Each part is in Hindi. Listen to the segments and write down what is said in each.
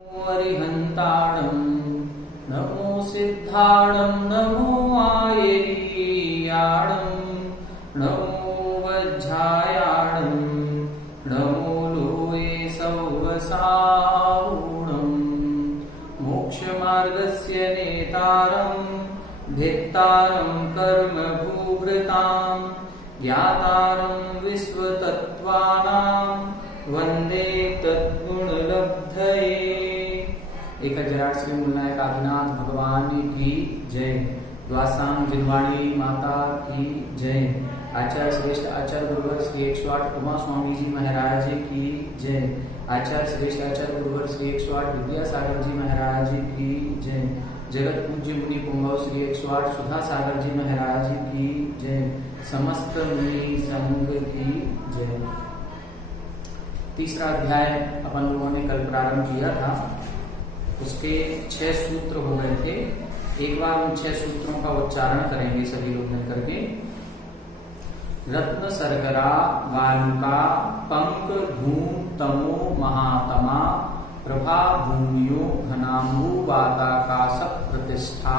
अरिहन्ताणं नमो सिद्धाणं नमो आयरीयाणं नमो वज्झायाणं नमो लोये सौवसाहुणं मोक्षमार्गस्य नेतारं भेत्तारं कर्मभूभृतां ज्ञातारं विश्वतत्त्वानां वन्दे तद्गुणलब्धये। एक हजार श्री मूलनायक आदिनाथ भगवान की जय। द्वासांग जिनवाणी माता की जय। आचार्य श्रेष्ठ आचार्य गुरुवर श्री 108 उमा स्वामी जी महाराज की जय। आचार्य श्रेष्ठ आचार्य गुरुवर श्री 108 विद्यासागर जी महाराज की जय। जगत पूज्य मुनि कुंभव श्री 108 सुधा सागर जी महाराज की जय। समस्त मुनि संघ की जय। तीसरा अध्याय अपन लोगों ने कल प्रारंभ किया था। उसके 6 सूत्र हो गए थे। एक बार उन 6 सूत्रों का उच्चारण करेंगे सभी लोग मिलकर के। रत्न सरगरा वालुका पंक धूम तमो महात्मा प्रभा भूमियो घनाम्बु वाताकाश प्रतिष्ठा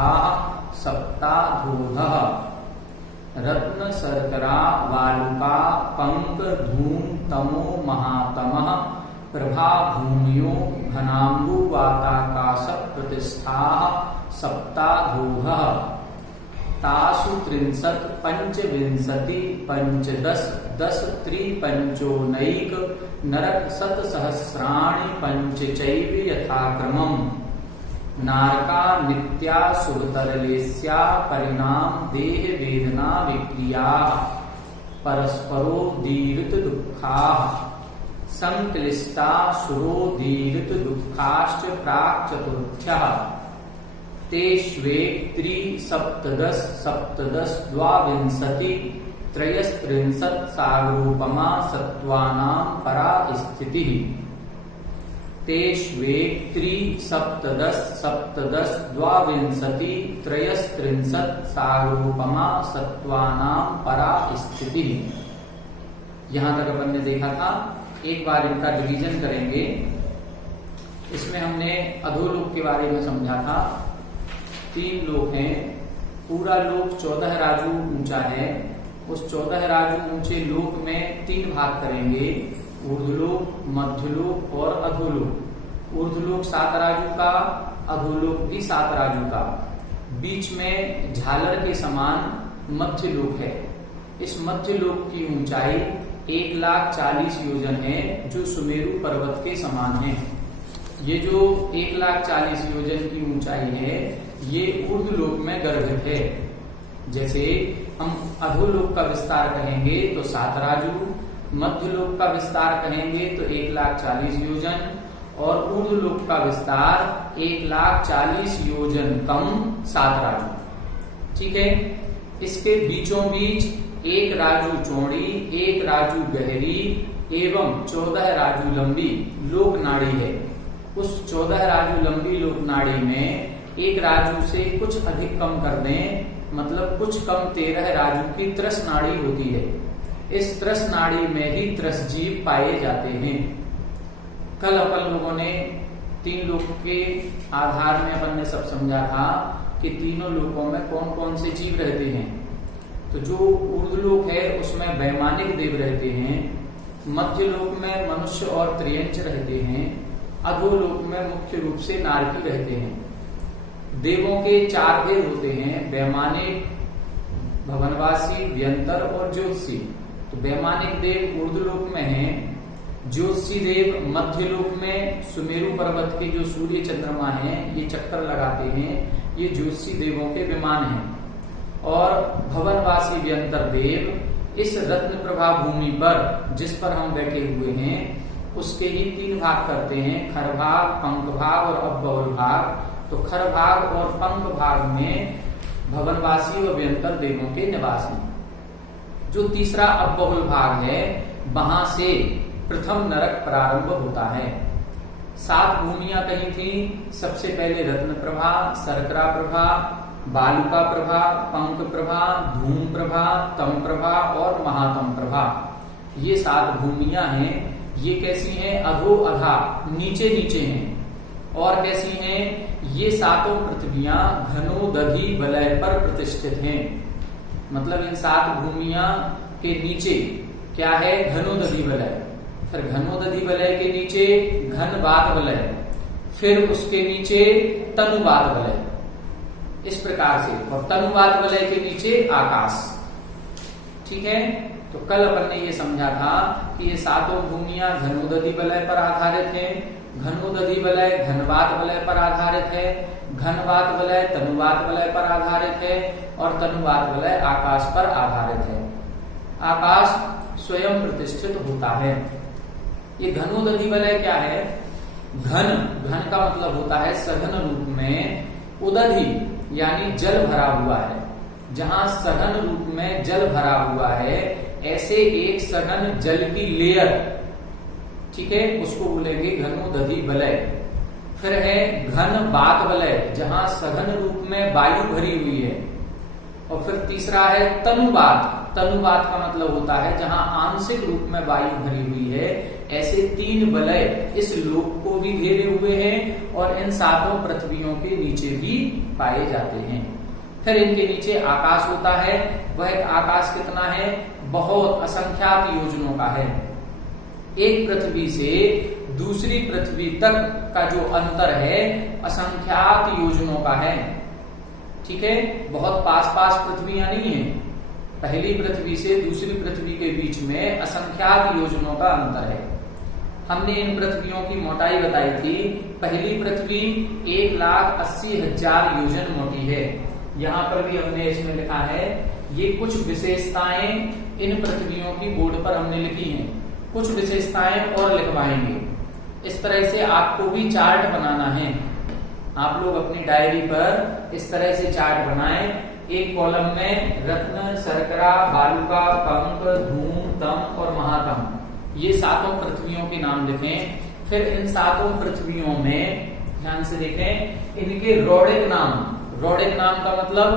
सप्ताधोध। रत्न शर्करा वालुका पंक धूम तमो महातमः प्रभा भूमियो घनाम्बु वाताकाश प्रतिष्ठा सप्ताधोह। तासु 30 पंचविंशति पंचदश दश त्रिपंचोनैक नरक शतसहस्राणि पंचचैव यथाक्रमम्। नारका नित्या सुरतरलेस्या परिणाम देह वेदना विक्रिया परस्परो दीर्घ दुःखा संक्लिष्टा सुरो दीर्घ दुःखाश्च प्राक् चतुर्थ्यः। तेष्वेत्रि सप्तदश सप्तदश द्वाविंशति त्रयस्त्रिंशत् सागरोपमा सत्त्वानां परा स्थितिः। तेष्वेत्रि सप्तदश सप्तदश द्वाविंशति त्रयस्त्रिंशत् सागरोपमा सत्त्वानां परा स्थितिः। यहां तक अपन ने देखा था। एक बार इनका डिवीजन करेंगे। इसमें हमने अधोलोक के बारे में समझा था। 3 लोक हैं। पूरा लोक 14 राजू ऊंचा है। उस 14 राजू ऊंचे लोक में 3 भाग करेंगे। ऊर्ध्वलोक, मध्यलोक और अधोलोक। ऊर्ध्वलोक 7 राजू का, अधोलोक भी 7 राजू का। बीच में झालर के समान मध्यलोक है। इस मध्यलोक की ऊंचाई 1,40,000 योजन है, जो सुमेरु पर्वत के समान है। ये जो 1,40,000 योजन की ऊंचाई है, ये ऊर्ध्वलोक में गर्भित है। जैसे हम अधोलोक का विस्तार कहेंगे तो 7 राजू, मध्यलोक का विस्तार कहेंगे तो 1,40,000 योजन और ऊर्ध्वलोक का विस्तार 1,40,000 योजन कम 7 राजू। ठीक है। इसके बीचों बीच 1 राजू चौड़ी, 1 राजू गहरी एवं 14 राजू लंबी लोक नाड़ी है। उस 14 राजू लंबी लोक नाड़ी में 1 राजू से कुछ अधिक कम कर दें, मतलब कुछ कम 13 राजू की त्रस नाड़ी होती है। इस त्रस नाड़ी में ही त्रस जीव पाए जाते हैं। कल अपन लोगों ने 3 लोक के आधार में अपन ने सब समझा था कि तीनों लोकों में कौन कौन से जीव रहते हैं। तो जो ऊर्ध्वलोक है उसमें वैमानिक देव रहते हैं। मध्यलोक में मनुष्य और त्रियंच रहते हैं। अधोलोक में मुख्य रूप से नारकी रहते हैं। देवों के 4 भेद होते हैं, वैमानिक, भवनवासी, व्यंतर और ज्योतिषी। तो वैमानिक देव ऊर्ध्वलोक में हैं। ज्योतिषी देव मध्यलोक में सुमेरु पर्वत के जो सूर्य चंद्रमा हैं, ये चक्कर लगाते हैं, ये ज्योतिषी देवों के विमान हैं। और भवनवासी व्यंतर देव इस रत्न प्रभा भूमि पर, जिस पर हम बैठे हुए हैं, उसके ही 3 भाग करते हैं, खर भाग, पंख भाग और अब्बहुल भाग। तो खर भाग और पंख भाग में भवनवासी और व्यंतर देवों के निवास हैं। जो तीसरा अब्बहुल भाग है, वहां से प्रथम नरक प्रारंभ होता है। 7 भूमियां कही थी। सबसे पहले रत्न प्रभा, शर्करा प्रभा, बालुका प्रभा, पंक प्रभा, धूम प्रभा, तम प्रभा और महातम प्रभा। ये 7 भूमियां हैं। ये कैसी हैं? अधो अधा, नीचे नीचे हैं। और कैसी हैं? ये सातों पृथ्वियां घनोदधि वलय पर प्रतिष्ठित हैं। मतलब इन 7 भूमियां के नीचे क्या है? घनोदधि वलय। फिर घनोदधि वलय के नीचे घनवात वलय, फिर उसके नीचे तनुवात वलय, इस प्रकार से। और तनुवात वलय के नीचे आकाश। ठीक है, तो कल अपन ने ये समझा था कि ये सातों भूमियां घनोदधि वलय पर आधारित हैं, घनोदधि वलय घनवात वलय पर आधारित है, घनवात वलय तनुवात वलय पर आधारित है, और तनुवात वलय आकाश पर आधारित है। आकाश स्वयं प्रतिष्ठित होता है। ये घनोदधि वलय क्या है? घन का मतलब होता है सघन रूप में, उदधि यानी जल भरा हुआ है। जहां सघन रूप में जल भरा हुआ है, ऐसे एक सघन जल की लेयर, ठीक है, उसको बोलेंगे घनोदधि वलय। फिर है घनवात वलय, जहां सघन रूप में वायु भरी हुई है। और फिर तीसरा है तनुवात। तनुवात का मतलब होता है जहां आंशिक रूप में वायु भरी हुई है। ऐसे 3 वलय इस लोक को भी घेरे हुए हैं और इन सातों पृथ्वियों के नीचे भी पाए जाते हैं। फिर इनके नीचे आकाश होता है। वह आकाश कितना है? बहुत असंख्यात योजनों का है। एक पृथ्वी से दूसरी पृथ्वी तक का जो अंतर है असंख्यात योजनों का है। ठीक है, बहुत पास पास पृथ्वियां नहीं है। पहली पृथ्वी से दूसरी पृथ्वी के बीच में असंख्यात योजनों का अंतर है। हमने इन पृथ्वियों की मोटाई बताई थी। पहली पृथ्वी 1,80,000 योजन मोटी है। यहां पर भी हमने इसमें लिखा है, ये कुछ विशेषताएं इन पृथ्वियों की बोर्ड पर हमने लिखी हैं। कुछ विशेषताएं और लिखवाएंगे। इस तरह से आपको भी चार्ट बनाना है। आप लोग अपनी डायरी पर इस तरह से चार्ट बनाएं। एक कॉलम में रत्न, शर्करा, बालुका, पंक, धूम, तम और महातम, ये सातों पृथ्वियों के नाम लिखें। फिर इन सातों पृथ्वियों में ध्यान से देखें, इनके रौड़िक नाम। रौड़िक नाम का मतलब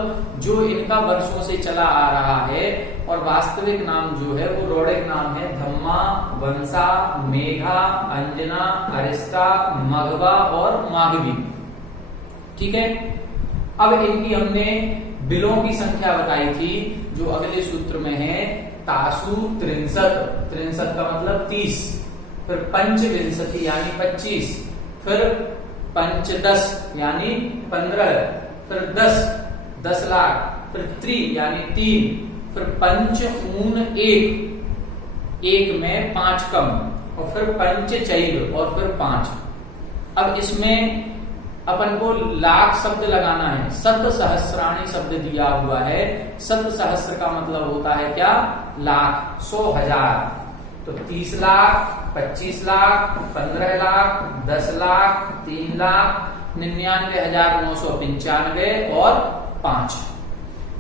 जो इनका वर्षों से चला आ रहा है, और वास्तविक नाम जो है वो रौड़िक नाम है धम्मा, वंसा, मेघा, अंजना, अरिष्टा, मघवा और माघवी। ठीक है, अब इनकी हमने बिलों की संख्या बताई थी, जो अगले सूत्र में है तासु 63। 63 का मतलब 30। फिर पंचविंशति यानी 25। फिर पंचदश यानी 15। फिर 10 लाख। फिर त्रि यानी 3। फिर पंच ऊन 1 में 5 कम। और फिर पंचचैव और फिर 5। अब इसमें अपन को लाख शब्द लगाना है। शत सहस्राणी शब्द दिया हुआ है। शत सहस्र का मतलब होता है क्या? लाख, 100,000। तो 30 लाख, 25 लाख, 15 लाख, 10 लाख, 3 लाख, 99,995 और 5।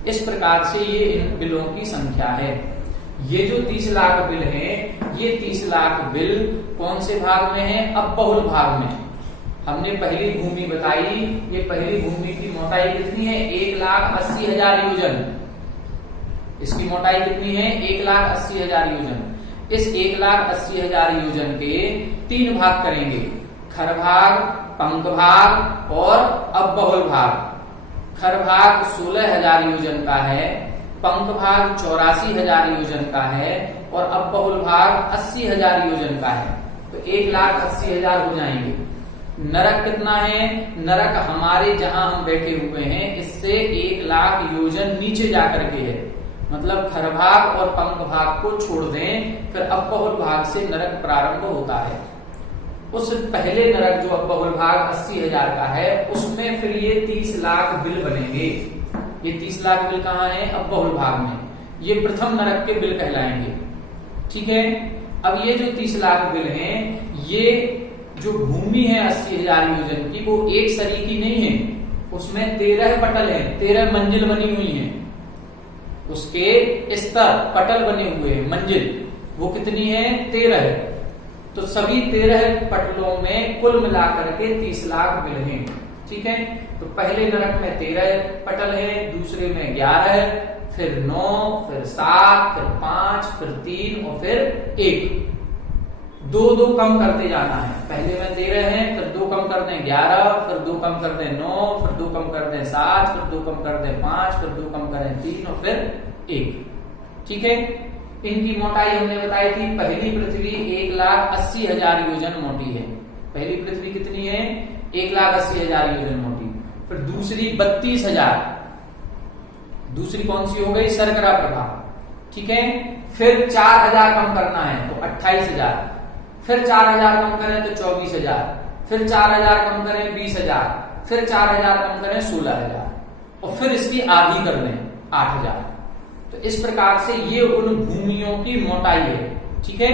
इस प्रकार से ये इन बिलों की संख्या है। ये जो 30 लाख बिल हैं, ये 30 लाख बिल कौन से भाग में है? अपबहुल भाग में। हमने पहली भूमि बताई, ये पहली भूमि की मोटाई कितनी है? 1,80,000 योजन। इसकी मोटाई कितनी है? 1,80,000 योजन। इस 1,80,000 योजन के 3 भाग करेंगे, खर भाग, पंक भाग और अपबहुल भाग। खर भाग 16,000 योजन का है, पंक भाग 84,000 योजन का है और अपबहुल भाग 80,000 योजन का है। तो 1,80,000 हो जाएंगे। नरक कितना है? नरक हमारे जहां हम बैठे हुए हैं इससे 1,00,000 योजन नीचे जाकर के है। मतलब खर भाग और पंक भाग को छोड़ दें, फिर अपबहुल भाग से नरक प्रारंभ होता है। उस पहले नरक जो अपबहुल भाग 80,000 का है, उसमें फिर ये 30 लाख बिल बनेंगे। ये 30 लाख बिल कहाँ है? अपबहुल भाग में। ये प्रथम नरक के बिल कहलाएंगे। ठीक है, अब ये जो 30 लाख बिल हैं, ये जो भूमि है 80,000 योजन की, वो एक सरीकी नहीं है। उसमें 13 पटल हैं, 13 मंजिल बनी हुई हैं। उसके स्तर पटल बने हुए हैं, मंजिल वो कितनी है? 13 है। तो सभी 13 पटलों में कुल मिलाकर के 30 लाख बिल हैं। ठीक है, तो पहले नरक में 13 पटल है, दूसरे में 11, फिर 9, फिर 7, फिर 5, फिर 3 और फिर 1। दो दो कम करते जाना है। पहले में 13 है, फिर 2 कम कर दें 11, फिर 2 कम कर दें 9, फिर 2 कम कर दें 7, फिर 2 कम कर दें 5, फिर 2 कम करें 3 और फिर 1। ठीक है, इनकी मोटाई हमने बताई थी। पहली पृथ्वी 1,80,000 योजन मोटी है। पहली पृथ्वी कितनी है? 1,80,000 योजन मोटी। फिर दूसरी 32,000, दूसरी कौन सी हो गई? शर्करा प्रभा। ठीक है, फिर 4,000 कम करना है तो 28,000, फिर 4,000 कम करें तो 24,000, फिर 4,000 कम करें 20,000, फिर 4,000 कम करें 16,000 और फिर इसकी आधी कर दें 8,000। तो इस प्रकार से ये उन भूमियों की मोटाई है। ठीक है,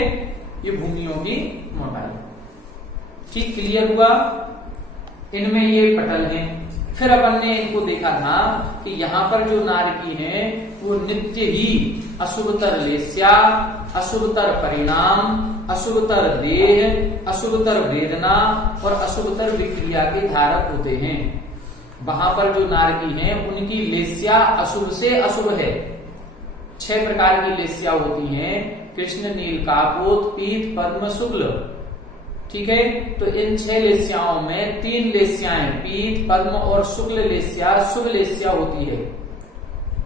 ये भूमियों की मोटाई। ठीक, क्लियर हुआ? इनमें ये पटल हैं। फिर अपन ने इनको देखा था कि यहाँ पर जो नारकी है वो नित्य ही अशुभतर लेस्या, अशुभतर परिणाम, अशुभतर देह, अशुभतर वेदना और अशुभतर विक्रिया के धारक होते हैं। वहां पर जो नारकी हैं उनकी लेस्या अशुभ से अशुभ है। 6 प्रकार की लेस्या होती हैं, कृष्ण, नील, कापोत, पीत, पद्म, शुक्ल। ठीक है, तो इन 6 लेस्याओं में 3 लेस्याएं पीत, पद्म और शुक्ल लेस्या शुभ लेस्या होती है।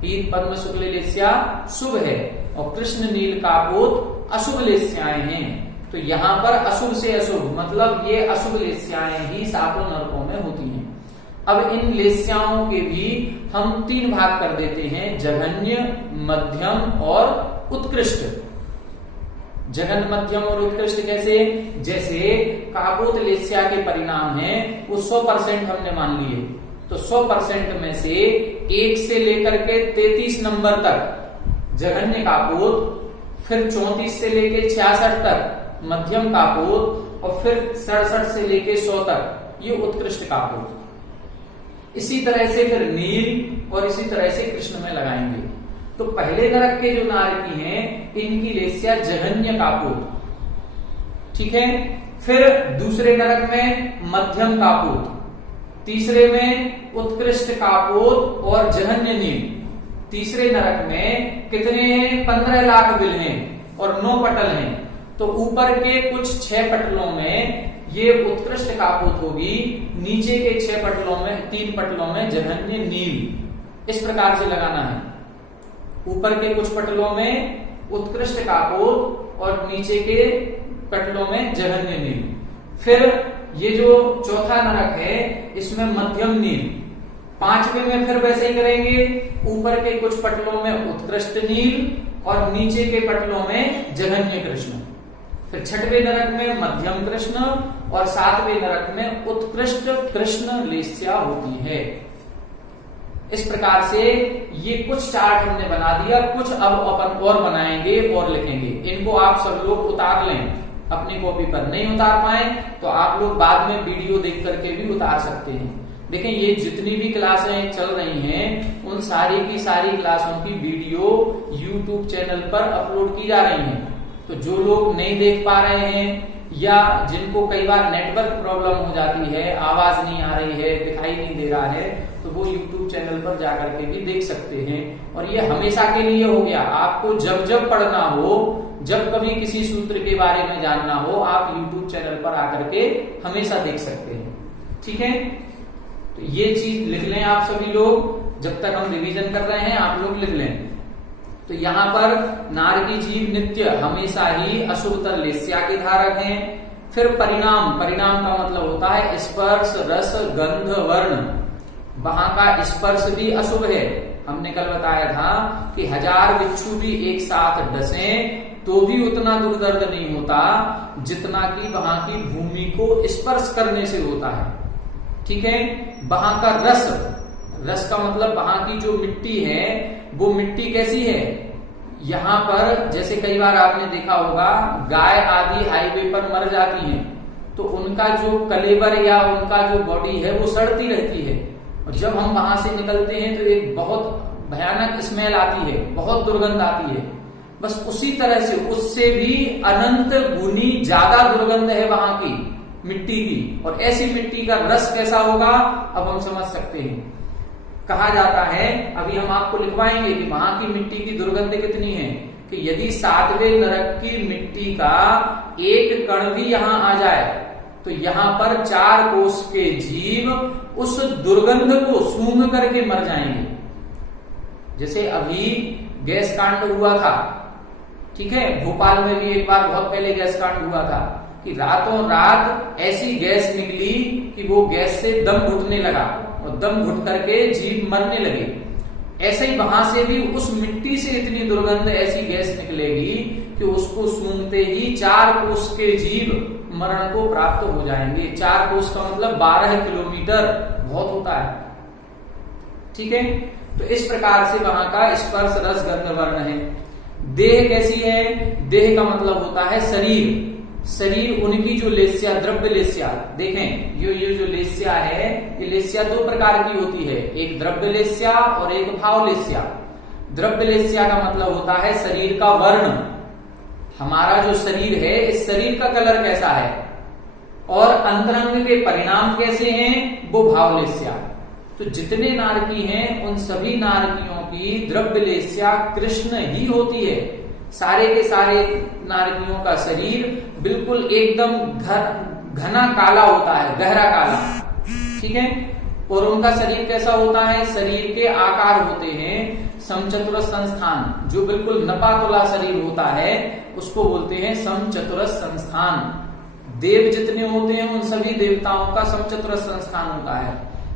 पीत, पद्म, शुक्ल लेस्या शुभ है और कृष्ण, नील, कापोत अशुभ लेस्याएं हैं। तो यहाँ पर अशुभ से अशुभ मतलब ये अशुभ लेस्याएं ही 7 नरकों में होती हैं। अब इन लेस्याओं के भी हम 3 भाग कर देते हैं, जघन्य, मध्यम और उत्कृष्ट। जघन्य, मध्यम और उत्कृष्ट कैसे? जैसे कापोत लेस्या के परिणाम है वो 100% हमने मान लिए, तो 100% में से 1 से लेकर के 33 नंबर तक जघन्य कापोत, फिर 34 से लेके 66 तक मध्यम कापोत और फिर 67 से लेके 100 तक ये उत्कृष्ट कापोत। इसी तरह से फिर नील और इसी तरह से कृष्ण में लगाएंगे। तो पहले नरक के जो नारकी हैं इनकी लेस्या जघन्य कापोत। ठीक है, फिर दूसरे नरक में मध्यम कापोत, तीसरे में उत्कृष्ट कापोत और जघन्य नील। तीसरे नरक में कितने हैं? 15 लाख बिल हैं और 9 पटल हैं। तो ऊपर के कुछ 6 पटलों में ये उत्कृष्ट कापोत होगी, नीचे के 6 पटलों में 3 पटलों में जघन्य नील। इस प्रकार से लगाना है। ऊपर के कुछ पटलों में उत्कृष्ट कापोत और नीचे के पटलों में जघन्य नील। फिर ये जो चौथा नरक है इसमें मध्यम नील। 5वें में फिर वैसे ही करेंगे, ऊपर के कुछ पटलों में उत्कृष्ट नील और नीचे के पटलों में जघन्य कृष्ण। फिर 6वें नरक में मध्यम कृष्ण और 7वें नरक में उत्कृष्ट कृष्ण लेस्या होती है। इस प्रकार से ये कुछ चार्ट हमने बना दिया, कुछ अब अपन और बनाएंगे और लिखेंगे। इनको आप सब लोग उतार लें, अपनी कॉपी पर नहीं उतार पाए तो आप लोग बाद में वीडियो देख करके भी उतार सकते हैं। देखें, ये जितनी भी क्लासें चल रही हैं उन सारी की सारी क्लासों की वीडियो YouTube चैनल पर अपलोड की जा रही हैं। तो जो लोग नहीं देख पा रहे हैं या जिनको कई बार नेटवर्क प्रॉब्लम हो जाती है, आवाज नहीं आ रही है, दिखाई नहीं दे रहा है, तो वो YouTube चैनल पर जाकर के भी देख सकते हैं। और ये हमेशा के लिए हो गया, आपको जब जब पढ़ना हो, जब कभी किसी सूत्र के बारे में जानना हो, आप YouTube चैनल पर आकर के हमेशा देख सकते हैं। ठीक है, तो ये चीज लिख लें आप सभी लोग, जब तक हम रिवीजन कर रहे हैं आप लोग लिख लें। तो यहाँ पर नारकी जीव नित्य हमेशा ही अशुभतर लेस्या के धारक हैं। फिर परिणाम, परिणाम का मतलब होता है स्पर्श, रस, गंध, वर्ण। वहां का स्पर्श भी अशुभ है। हमने कल बताया था कि 1000 बिच्छू भी एक साथ डसें तो भी उतना दुर्दर्द नहीं होता जितना कि वहां की भूमि को स्पर्श करने से होता है। ठीक है, वहां का रस, रस का मतलब वहां की जो मिट्टी है वो मिट्टी कैसी है? यहाँ पर जैसे कई बार आपने देखा होगा गाय आदि हाईवे पर मर जाती हैं तो उनका जो कलेवर या उनका जो बॉडी है वो सड़ती रहती है और जब हम वहां से निकलते हैं तो एक बहुत भयानक स्मेल आती है, बहुत दुर्गंध आती है। बस उसी तरह से उससे भी अनंत गुनी ज्यादा दुर्गंध है वहां की मिट्टी की। और ऐसी मिट्टी का रस कैसा होगा अब हम समझ सकते हैं। कहा जाता है, अभी हम आपको लिखवाएंगे कि वहां की मिट्टी की दुर्गंध कितनी है, कि यदि 7वें नरक की मिट्टी का एक कण भी यहाँ आ जाए तो यहाँ पर 4 कोष के जीव उस दुर्गंध को सूंघ करके मर जाएंगे। जैसे अभी गैस कांड हुआ था, ठीक है, भोपाल में भी एक बार बहुत पहले गैस कांड हुआ था कि रातों रात ऐसी गैस निकली कि वो गैस से दम घुटने लगा और दम घुट करके जीव मरने लगे। ऐसे ही वहां से भी उस मिट्टी से इतनी दुर्गंध ऐसी गैस निकलेगी कि उसको सूंघते ही 4 कोष के जीव मरण को प्राप्त हो जाएंगे। 4 कोष का मतलब 12 किलोमीटर, बहुत होता है, ठीक है। तो इस प्रकार से वहां का स्पर्श रस गंध वर्ण है। देह कैसी है? देह का मतलब होता है शरीर। शरीर उनकी जो लेस्या, द्रव्य लेस्या, देखें ये जो लेस्या है, ये लेस्या 2 प्रकार की होती है, एक द्रव्य लेस्या और एक भाव लेस्या। द्रव्य लेस्या का मतलब होता है शरीर का वर्ण। हमारा जो शरीर है, इस शरीर का कलर कैसा है और अंतरंग के परिणाम कैसे हैं, वो भाव लेस्या। तो जितने नारकी हैं उन सभी नारकियों की द्रव्य लेस्या कृष्ण ही होती है। सारे के सारे नारकियों का शरीर बिल्कुल एकदम घना काला होता है, गहरा काला, ठीक है। और उनका शरीर कैसा होता है? शरीर के आकार होते हैं समचतुरस संस्थान। जो बिल्कुल नपातुला शरीर होता है उसको बोलते हैं समचतुरस संस्थान। देव जितने होते हैं उन सभी देवताओं का समचतुरस संस्थान होता है।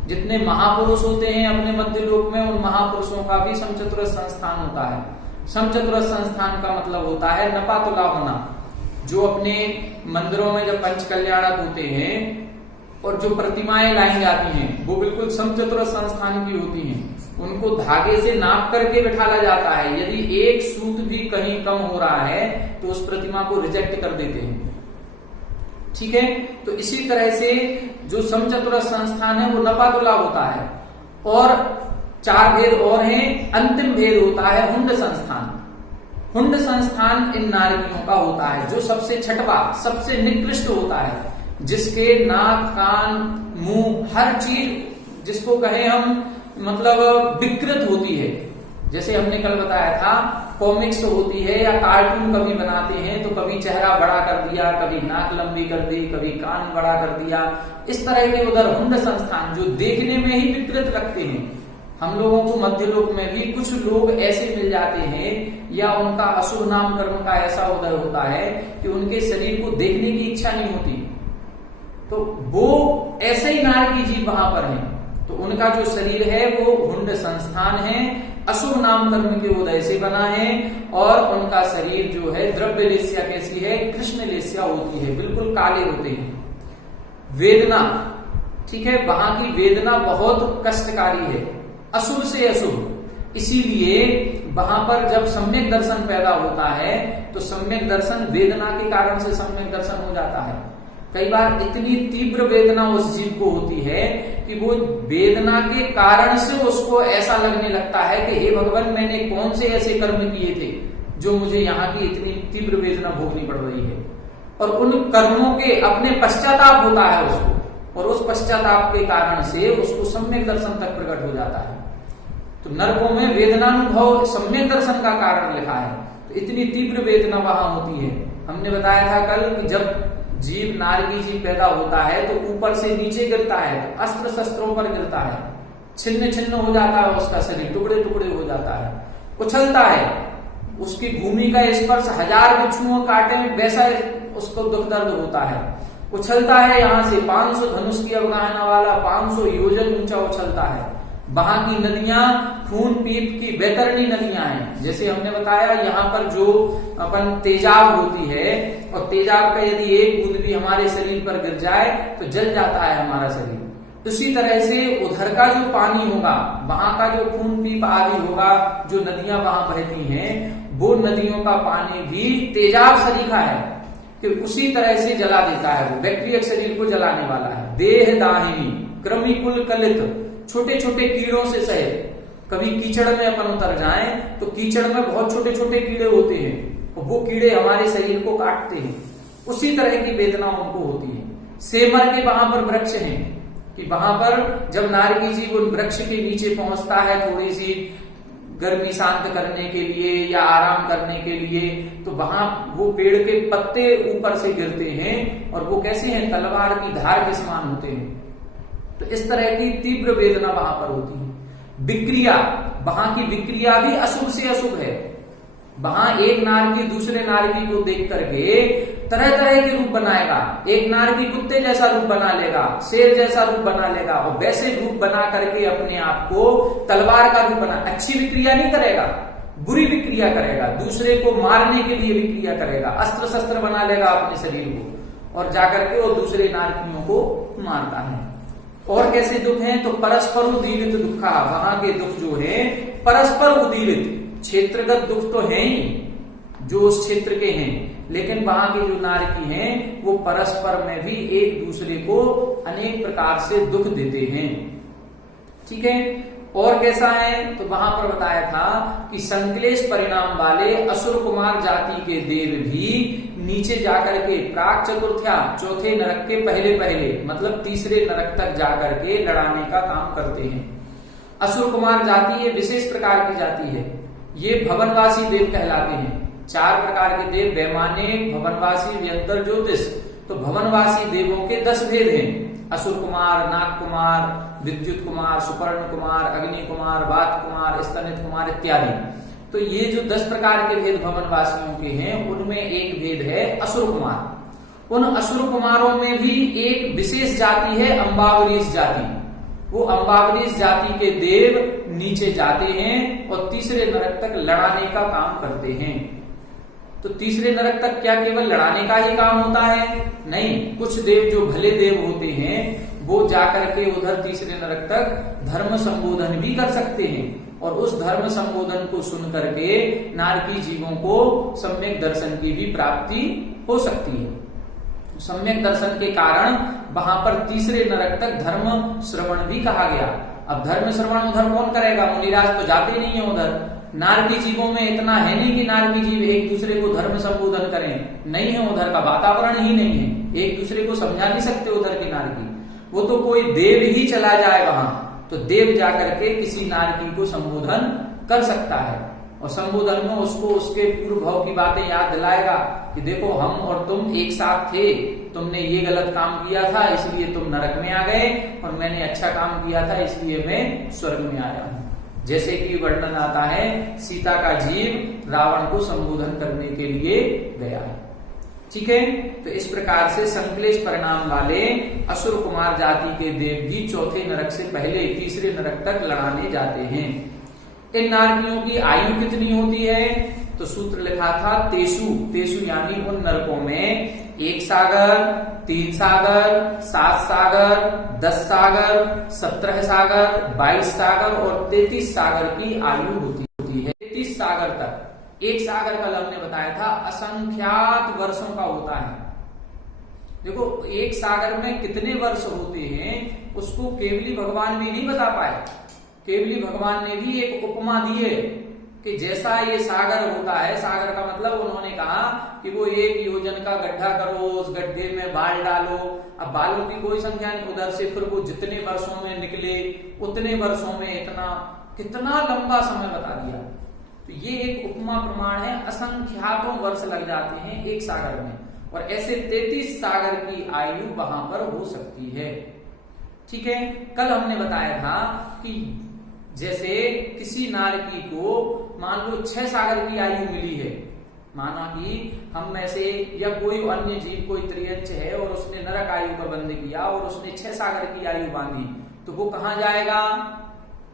जितने महापुरुष होते हैं अपने मध्य लोक में, उन महापुरुषों का भी समचतुरस संस्थान होता है। समचतुरस संस्थान का मतलब होता है नपातुला होना। जो अपने मंदिरों में जब पंच कल्याणक होते हैं और जो प्रतिमाएं लाई जाती हैं वो बिल्कुल समचतुरस संस्थान की होती हैं। उनको धागे से नाप करके बिठाला जाता है। यदि एक सूत भी कहीं कम हो रहा है तो उस प्रतिमा को रिजेक्ट कर देते हैं, ठीक है। तो इसी तरह से जो समचतुरस संस्थान है वो नपातुला होता है। और 4 भेद और हैं। अंतिम भेद होता है हुंड संस्थान। हुंड संस्थान इन नारकियों का होता है जो सबसे छठवा, सबसे निकृष्ट होता है, जिसके नाक, कान, मुंह, हर चीज जिसको कहें हम मतलब विकृत होती है। जैसे हमने कल बताया था, कॉमिक्स होती है या कार्टून कभी बनाते हैं तो कभी चेहरा बड़ा कर दिया, कभी नाक लंबी कर दी, कभी कान बड़ा कर दिया। इस तरह के उधर हुंड संस्थान जो देखने में ही विकृत लगते हैं। हम लोगों को मध्य लोक में भी कुछ लोग ऐसे मिल जाते हैं या उनका अशुभ नाम कर्म का ऐसा उदय होता है कि उनके शरीर को देखने की इच्छा नहीं होती, तो वो ऐसे ही नारकी जीव वहां पर हैं। तो उनका जो शरीर है वो हुंड संस्थान है, अशुभ नाम कर्म के उदय से बना है। और उनका शरीर जो है द्रव्य लेस्या कैसी है? कृष्ण लेस्या होती है, बिल्कुल काले होते हैं। वेदना, ठीक है, वहां की वेदना बहुत कष्टकारी है, अशुभ से अशुभ। इसीलिए वहां पर जब सम्यक दर्शन पैदा होता है तो सम्यक दर्शन वेदना के कारण से सम्यक दर्शन हो जाता है। कई बार इतनी तीव्र वेदना उस जीव को होती है कि वो वेदना के कारण से उसको ऐसा लगने लगता है कि हे भगवान, मैंने कौन से ऐसे कर्म किए थे जो मुझे यहाँ की इतनी तीव्र वेदना भोगनी पड़ रही है। और उन कर्मों के अपने पश्चाताप होता है उसको, और उस पश्चाताप के कारण से उसको सम्यक दर्शन तक प्रकट हो जाता है। तो नरकों में वेदनानुभव सम्यक दर्शन का कारण लिखा है। तो इतनी तीव्र वेदना वहां होती है। हमने बताया था कल कि जब जीव नारकी जीव पैदा होता है तो ऊपर से नीचे गिरता है, तो अस्त्र शस्त्रों पर गिरता है, छिन्न छिन्न हो जाता है उसका शरीर, टुकड़े टुकड़े हो जाता है, उछलता है, उसकी भूमि का स्पर्श 1000 बिच्छुओं काटे वैसा उसको दुख दर्द होता है। उछलता है यहाँ से 500 धनुष की अवगाहना वाला 500 योजन ऊंचा उछलता है। वहां की नदियां खून पीप की बैतरणी नदियां हैं। जैसे हमने बताया यहाँ पर जो अपन तेजाब होती है, और तेजाब का यदि एक बूंद भी हमारे शरीर पर गिर जाए तो जल जाता है हमारा शरीर। उसी तरह से उधर का जो पानी होगा, वहां का जो खून पीप आदि होगा, जो नदियां वहां बहती हैं, वो नदियों का पानी भी तेजाब सरीखा है कि उसी तरह से जला देता है। वो बैक्टीरिया शरीर को जलाने वाला है। देह दाहिनी क्रमिकुल कलित, छोटे छोटे कीड़ों से सहित। कभी कीचड़ में अपन उतर जाएं तो कीचड़ में बहुत छोटे छोटे कीड़े होते हैं, और वो कीड़े हमारे शरीर को काटते हैं। उसी तरह की वेदना उनको होती है। सेमर के वहां पर वृक्ष हैं कि वहां पर जब नारकी जीव उन वृक्ष के नीचे पहुंचता है, थोड़ी सी गर्मी शांत करने के लिए या आराम करने के लिए, तो वहां वो पेड़ के पत्ते ऊपर से गिरते हैं और वो कैसे हैं, तलवार की धार के समान होते हैं। तो इस तरह की तीव्र वेदना वहां पर होती है। विक्रिया, वहां की विक्रिया भी अशुभ से अशुभ है। वहां एक नारकी दूसरे नारकी को देख करके तरह तरह के रूप बनाएगा। एक नारकी कुत्ते जैसा रूप बना लेगा, शेर जैसा रूप बना लेगा, और वैसे रूप बना करके अपने आप को तलवार का रूप बना। अच्छी विक्रिया नहीं करेगा, बुरी विक्रिया करेगा, दूसरे को मारने के लिए विक्रिया करेगा, अस्त्र शस्त्र बना लेगा अपने शरीर को और जाकर के वो दूसरे नारकियों को मारता है। और कैसे दुख हैं, तो परस्पर उदीरित दुखा, वहां के दुख जो है परस्पर उदीरित, क्षेत्रगत दुख तो है ही जो उस क्षेत्र के हैं, लेकिन वहां के जो नारकी हैं वो परस्पर में भी एक दूसरे को अनेक प्रकार से दुख देते हैं। ठीक है, और कैसा है, तो वहां पर बताया था कि संक्लेश परिणाम वाले असुर कुमार जाति के देव भी नीचे जाकर के प्राक चतुर्थ्या, चौथे नरक के पहले पहले, मतलब तीसरे नरक तक जाकर के लड़ाने का काम करते हैं। असुर कुमार जाति ये विशेष प्रकार की जाति है। ये भवनवासी देव कहलाते हैं। 4 प्रकार के देव, वैमानिक, भवनवासी, व्यंतर, ज्योतिष। तो भवनवासी देवों के 10 भेद हैं। असुर कुमार, नाग कुमार, विद्युत कुमार, सुपर्ण कुमार, अग्नि कुमार, वात कुमार, स्तनित कुमार इत्यादि। तो ये जो 10 प्रकार के भेद भवनवासियों के हैं, उनमें एक भेद है असुर कुमार। उन असुर कुमारों में भी एक विशेष जाति है अंबावरीश जाति। वो अंबावरीश जाति के देव नीचे जाते हैं और तीसरे नरक तक लड़ाने का काम करते हैं। तो तीसरे नरक तक क्या केवल लड़ाने का ही काम होता है? नहीं, कुछ देव जो भले देव होते हैं वो जाकर के उधर तीसरे नरक तक धर्म संबोधन भी कर सकते हैं और उस धर्म संबोधन को सुन करके नारकी जीवों को सम्यक दर्शन की भी प्राप्ति हो सकती है। सम्यक दर्शन के कारण वहां पर तीसरे नरक तक धर्म श्रवण भी कहा गया। अब धर्म श्रवण उधर कौन करेगा? मुनिराज तो जाते नहीं है उधर। नारकी जीवों में इतना है नहीं कि नारकी जीव एक दूसरे को धर्म संबोधन करें, नहीं है, उधर का वातावरण ही नहीं है, एक दूसरे को समझा नहीं सकते उधर के नारकी। वो तो कोई देव ही चला जाए वहां, तो देव जाकर के किसी नारकी को संबोधन कर सकता है और संबोधन में उसको उसके पूर्व भाव की बातें याद दिलाएगा कि देखो हम और तुम एक साथ थे, तुमने ये गलत काम किया था इसलिए तुम नरक में आ गए और मैंने अच्छा काम किया था इसलिए मैं स्वर्ग में आया हूं। जैसे कि वर्णन आता है सीता का जीव रावण को संबोधन करने के लिए गया है। ठीक है, तो इस प्रकार से संक्लेश परिणाम वाले असुर कुमार जाति के देव भी चौथे नरक से पहले तीसरे नरक तक लड़ाने जाते हैं। इन नारकियों की आयु कितनी होती है? तो सूत्र लिखा था तेसु, तेसु यानी उन नरकों में 1 सागर, 3 सागर, 7 सागर, 10 सागर, 17 सागर, 22 सागर और 33 सागर की आयु होती है। 33 सागर तक। 1 सागर कल हमने बताया था असंख्यात वर्षों का होता है। देखो 1 सागर में कितने वर्ष होते हैं उसको केवली भगवान भी नहीं बता पाए। केवली भगवान ने भी एक उपमा दी है कि जैसा ये सागर होता है, सागर का मतलब उन्होंने कहा कि वो 1 योजन का गड्ढा करो, उस गड्ढे में बाल डालो। अब बालों की कोई संख्या नहीं, उधर से फिर वो जितने वर्षों में निकले उतने वर्षों में इतना, कितना लंबा समय बता दिया। तो ये एक उपमा प्रमाण है, असंख्यातों वर्ष लग जाते हैं 1 सागर में और ऐसे 33 सागर की आयु वहां पर हो सकती है। ठीक है, कल हमने बताया था कि जैसे किसी नारकी को मान लो 6 सागर की आयु मिली है, माना कि हम में से या कोई अन्य जीव कोई त्रियंच है और उसने नरक आयु का बंद किया और उसने 6 सागर की आयु बांधी, तो वो कहां जाएगा?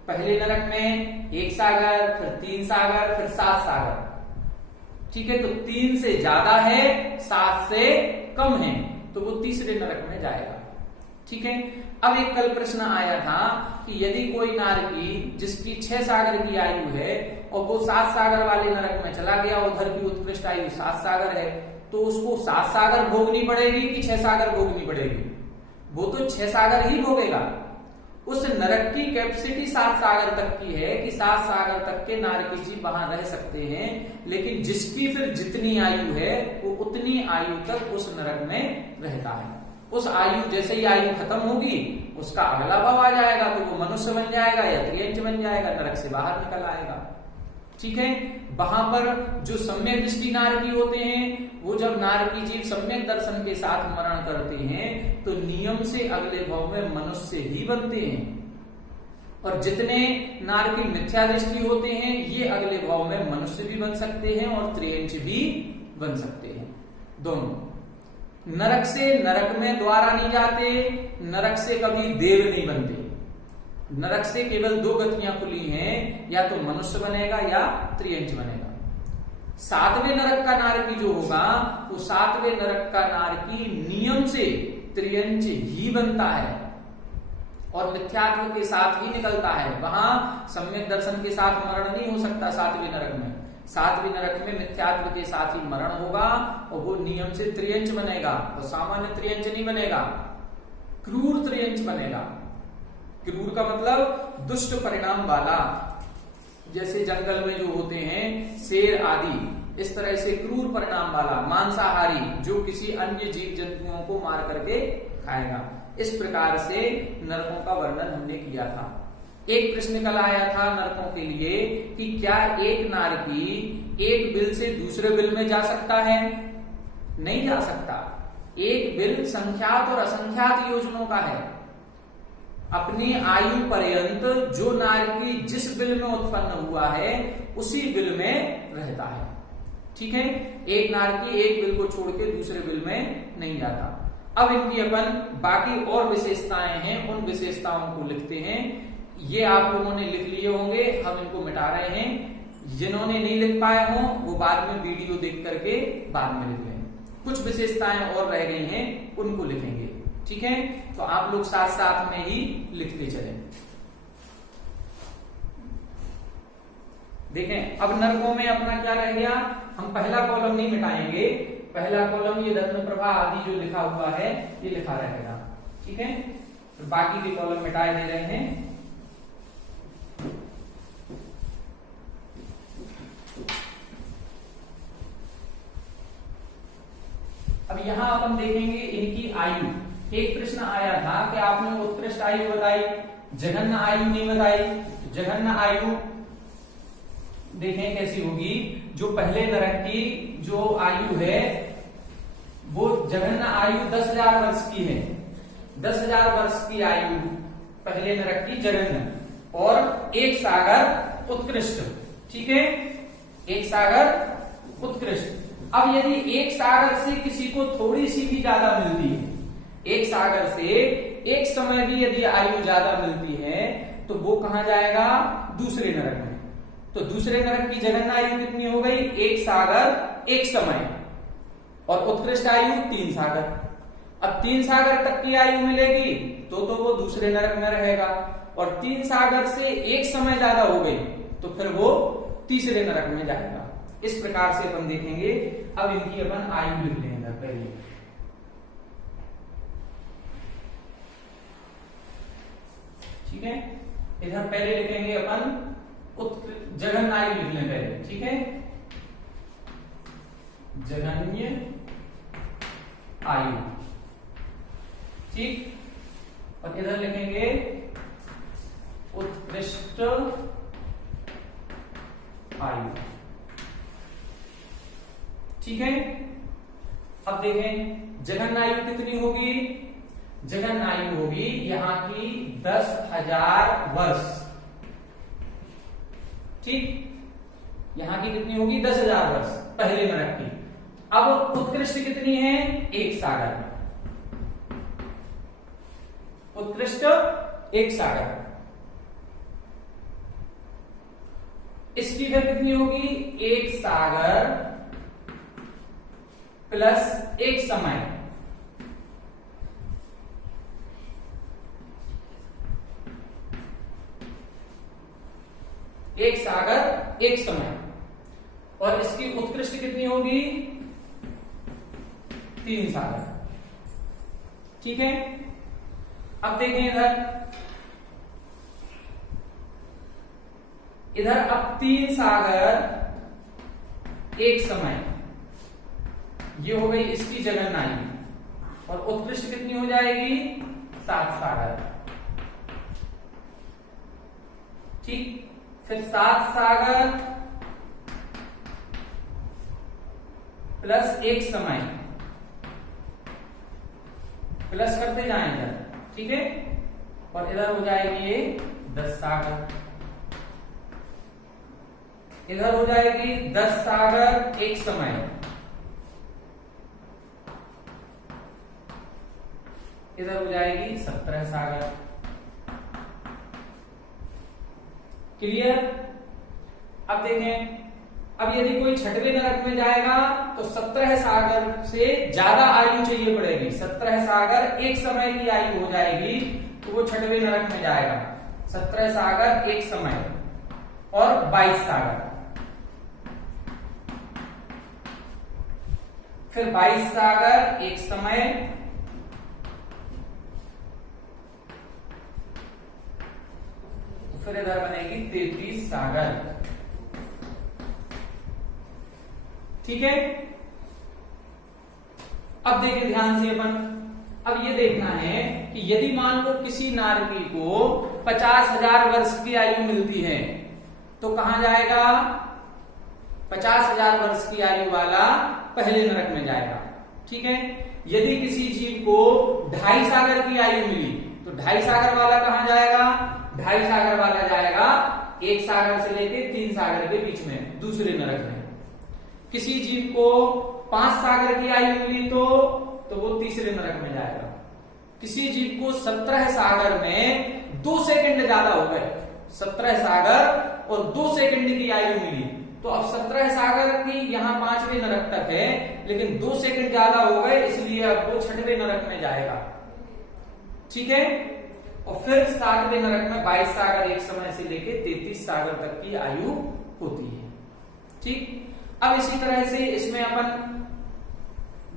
पहले नरक में 1 सागर, फिर 3 सागर, फिर 7 सागर। ठीक है, तो 3 से ज्यादा है, 7 से कम है, तो वो तीसरे नरक में जाएगा। ठीक है, अब एक कल प्रश्न आया था कि यदि कोई नारकी जिसकी 6 सागर की आयु है और वो 7 सागर वाले नरक में चला गया, उधर की उत्कृष्ट आयु 7 सागर है, तो उसको 7 सागर भोगनी पड़ेगी कि 6 सागर भोगनी पड़ेगी? वो तो 6 सागर ही भोगेगा। उस नरक की कैपेसिटी 7 सागर तक की है कि 7 सागर तक के नारकी जी वहां रह सकते हैं, लेकिन जिसकी फिर जितनी आयु है वो उतनी आयु तक उस नरक में रहता है। उस आयु जैसे ही आयु खत्म होगी उसका अगला भाव आ जाएगा, तो वो मनुष्य बन जाएगा या त्रियंच बन जाएगा, नरक से बाहर निकल आएगा। ठीक है। वहां पर जो सम्यक दृष्टि नारकी होते हैं, वो जब नारकी जीव सम्यक दर्शन के साथ मरण करते हैं तो नियम से अगले भाव में मनुष्य ही बनते हैं, और जितने नारकी मिथ्या दृष्टि होते हैं ये अगले भाव में मनुष्य भी बन सकते हैं और त्रियंच भी बन सकते हैं, दोनों। नरक से नरक में द्वारा नहीं जाते, नरक से कभी देव नहीं बनते। नरक से केवल दो गतियां खुली हैं, या तो मनुष्य बनेगा या त्रियंच बनेगा। सातवें नरक का नारकी जो होगा, वो सातवें नरक का नारकी नियम से त्रियंच ही बनता है और मिथ्यात्व के साथ ही निकलता है। वहां सम्यक दर्शन के साथ मरण नहीं हो सकता। सातवें नरक में, सातवें नरक में मिथ्यात्व के साथ ही मरण होगा और वो नियम से त्रियंच बनेगा, और सामान्य त्रियंच नहीं बनेगा, क्रूर त्रियंच बनेगा। क्रूर का मतलब दुष्ट परिणाम वाला, जैसे जंगल में जो होते हैं शेर आदि, इस तरह से क्रूर परिणाम वाला, मांसाहारी, जो किसी अन्य जीव जंतुओं को मार करके खाएगा। इस प्रकार से नरकों का वर्णन हमने किया था। एक प्रश्न कल आया था नरकों के लिए कि क्या एक नारकी एक बिल से दूसरे बिल में जा सकता है? नहीं जा सकता। एक बिल संख्यात और असंख्यात योजनों का है। अपनी आयु पर्यंत जो नारकी जिस बिल में उत्पन्न हुआ है उसी बिल में रहता है, ठीक है। एक नारकी एक बिल को छोड़ के दूसरे बिल में नहीं जाता। अब इनकी अपन बाकी और विशेषताएं हैं, उन विशेषताओं को लिखते हैं। ये आप लोगों ने लिख लिए होंगे, हम इनको मिटा रहे हैं। जिन्होंने नहीं लिख पाए हों वो बाद में वीडियो देख करके बाद में लिख लें। कुछ विशेषताएं और रह गई हैं, उनको लिखेंगे, ठीक है। तो आप लोग साथ साथ में ही लिखते चलें। देखें अब नरकों में अपना क्या रह गया, हम पहला कॉलम नहीं मिटाएंगे। पहला कॉलम ये रत्न प्रभा आदि जो लिखा हुआ है ये लिखा रहेगा, ठीक है। तो बाकी के कॉलम मिटाए दे रहे हैं। अब यहां अपन देखेंगे इनकी आयु। एक प्रश्न आया था कि आपने उत्कृष्ट आयु बताई, जघन्य आयु नहीं बताई। जघन्य आयु देखें कैसी होगी। जो पहले नरक की जो आयु है वो जघन्य आयु 10,000 वर्ष की है। 10,000 वर्ष की आयु पहले नरक की जघन्य, और एक सागर उत्कृष्ट, ठीक है। एक सागर उत्कृष्ट। अब यदि एक सागर से किसी को थोड़ी सी भी ज्यादा मिलती है, एक सागर से एक समय भी यदि आयु ज्यादा मिलती है तो वो कहां जाएगा? दूसरे नरक में। तो दूसरे नरक की जघन्य आयु कितनी हो गई? एक सागर एक समय, और उत्कृष्ट आयु 3 सागर। अब 3 सागर तक की आयु मिलेगी तो वो दूसरे नरक में रहेगा, और 3 सागर से एक समय ज्यादा हो गई तो फिर वो तीसरे नरक में जाएगा। इस प्रकार से अपन देखेंगे। अब इनकी अपन आयु लिख लेंगे पहले, ठीक है। इधर पहले लिखेंगे अपन जघन्य आयु लिख लें पहले, ठीक है। जघन्य आयु, ठीक। और इधर लिखेंगे उत्कृष्ट आयु, ठीक है। अब देखें जघन्य आयु कितनी होगी? जघन्य आयु होगी यहां की 10,000 वर्ष, ठीक। यहां की कितनी होगी? 10,000 वर्ष पहले नरक की। अब उत्कृष्ट कितनी है? एक सागर। उत्कृष्ट एक सागर। इसकी फिर कितनी होगी? एक सागर प्लस एक समय, एक सागर एक समय। और इसकी उत्कृष्ट कितनी होगी? 3 सागर, ठीक है। अब देखें इधर अब 3 सागर एक समय, ये हो गई इसकी जघन्य आयु, और उत्कृष्ट कितनी हो जाएगी? 7 सागर, ठीक। फिर 7 सागर प्लस एक समय, प्लस करते जाएं इधर, ठीक है। और इधर हो जाएगी ये 10 सागर, इधर हो जाएगी 10 सागर एक समय, इधर हो जाएगी 17 सागर। क्लियर? अब देखें, अब यदि कोई छठवें नरक में जाएगा तो 17 सागर से ज्यादा आयु चाहिए पड़ेगी। 17 सागर एक समय की आयु हो जाएगी तो वो छठवें नरक में जाएगा। 17 सागर एक समय और 22 सागर, फिर 22 सागर एक समय, फिर इधर बनेगी 33 सागर। ठीक है। अब देखिए ध्यान से अपन, अब ये देखना है कि यदि मान लो किसी नारकी को 50,000 वर्ष की आयु मिलती है तो कहां जाएगा? 50,000 वर्ष की आयु वाला पहले नरक में जाएगा। ठीक है। यदि किसी जीव को 2.5 सागर की आयु मिली तो 2.5 सागर वाला कहां जाएगा? 2.5 सागर वाला जाएगा 1 सागर से लेके 3 सागर के बीच में, दूसरे नरक में। किसी जीव को 5 सागर की आयु मिली तो वो तीसरे नरक में जाएगा। किसी जीव को 17 सागर में 2 सेकंड ज्यादा हो गए, 17 सागर और 2 सेकंड की आयु मिली तो अब 17 सागर की यहाँ 5वें नरक तक है, लेकिन 2 सेकंड ज्यादा हो गए इसलिए अब वो 6वें नरक में जाएगा। ठीक है। और फिर 7वें नरक में 22 सागर एक समय से लेके 33 सागर तक की आयु होती है। ठीक। अब इसी तरह से इसमें अपन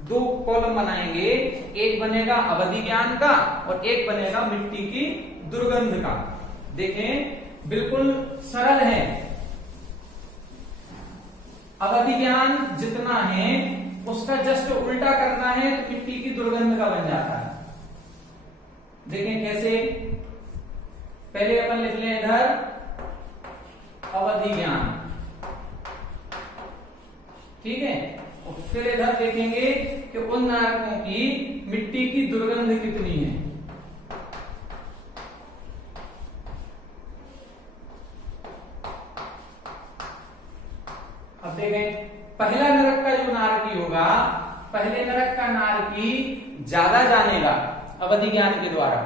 2 कॉलम बनाएंगे, एक बनेगा अवधि ज्ञान का और एक बनेगा मिट्टी की दुर्गंध का। देखें बिल्कुल सरल है, अवधि ज्ञान जितना है उसका जस्ट उल्टा करना है तो मिट्टी की दुर्गंध का बन जाता है। देखें कैसे, पहले अपन लिख लें इधर अवधि ज्ञान, ठीक है। और फिर इधर देखेंगे कि उन नरकों की मिट्टी की दुर्गंध कितनी है। अब देखें पहला नरक का जो नारकी होगा, पहले नरक का नारकी ज्यादा जानेगा अवधि ज्ञान के द्वारा।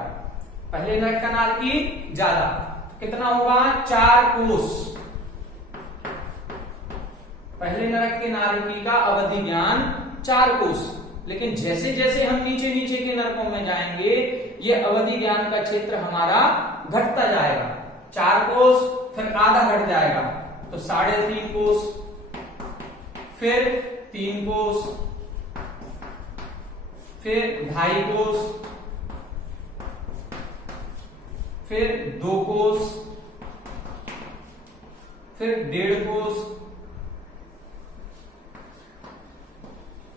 पहले नरक का नारकी ज्यादा कितना होगा? 4 कोस। पहले नरक के नारकी का अवधि ज्ञान 4 कोस। लेकिन जैसे जैसे हम नीचे नीचे के नरकों में जाएंगे ये अवधि ज्ञान का क्षेत्र हमारा घटता जाएगा। 4 कोस, फिर आधा घट जाएगा तो 3.5 कोस, फिर 3 कोस, फिर 2.5 कोस, फिर 2 कोस, फिर 1.5 कोस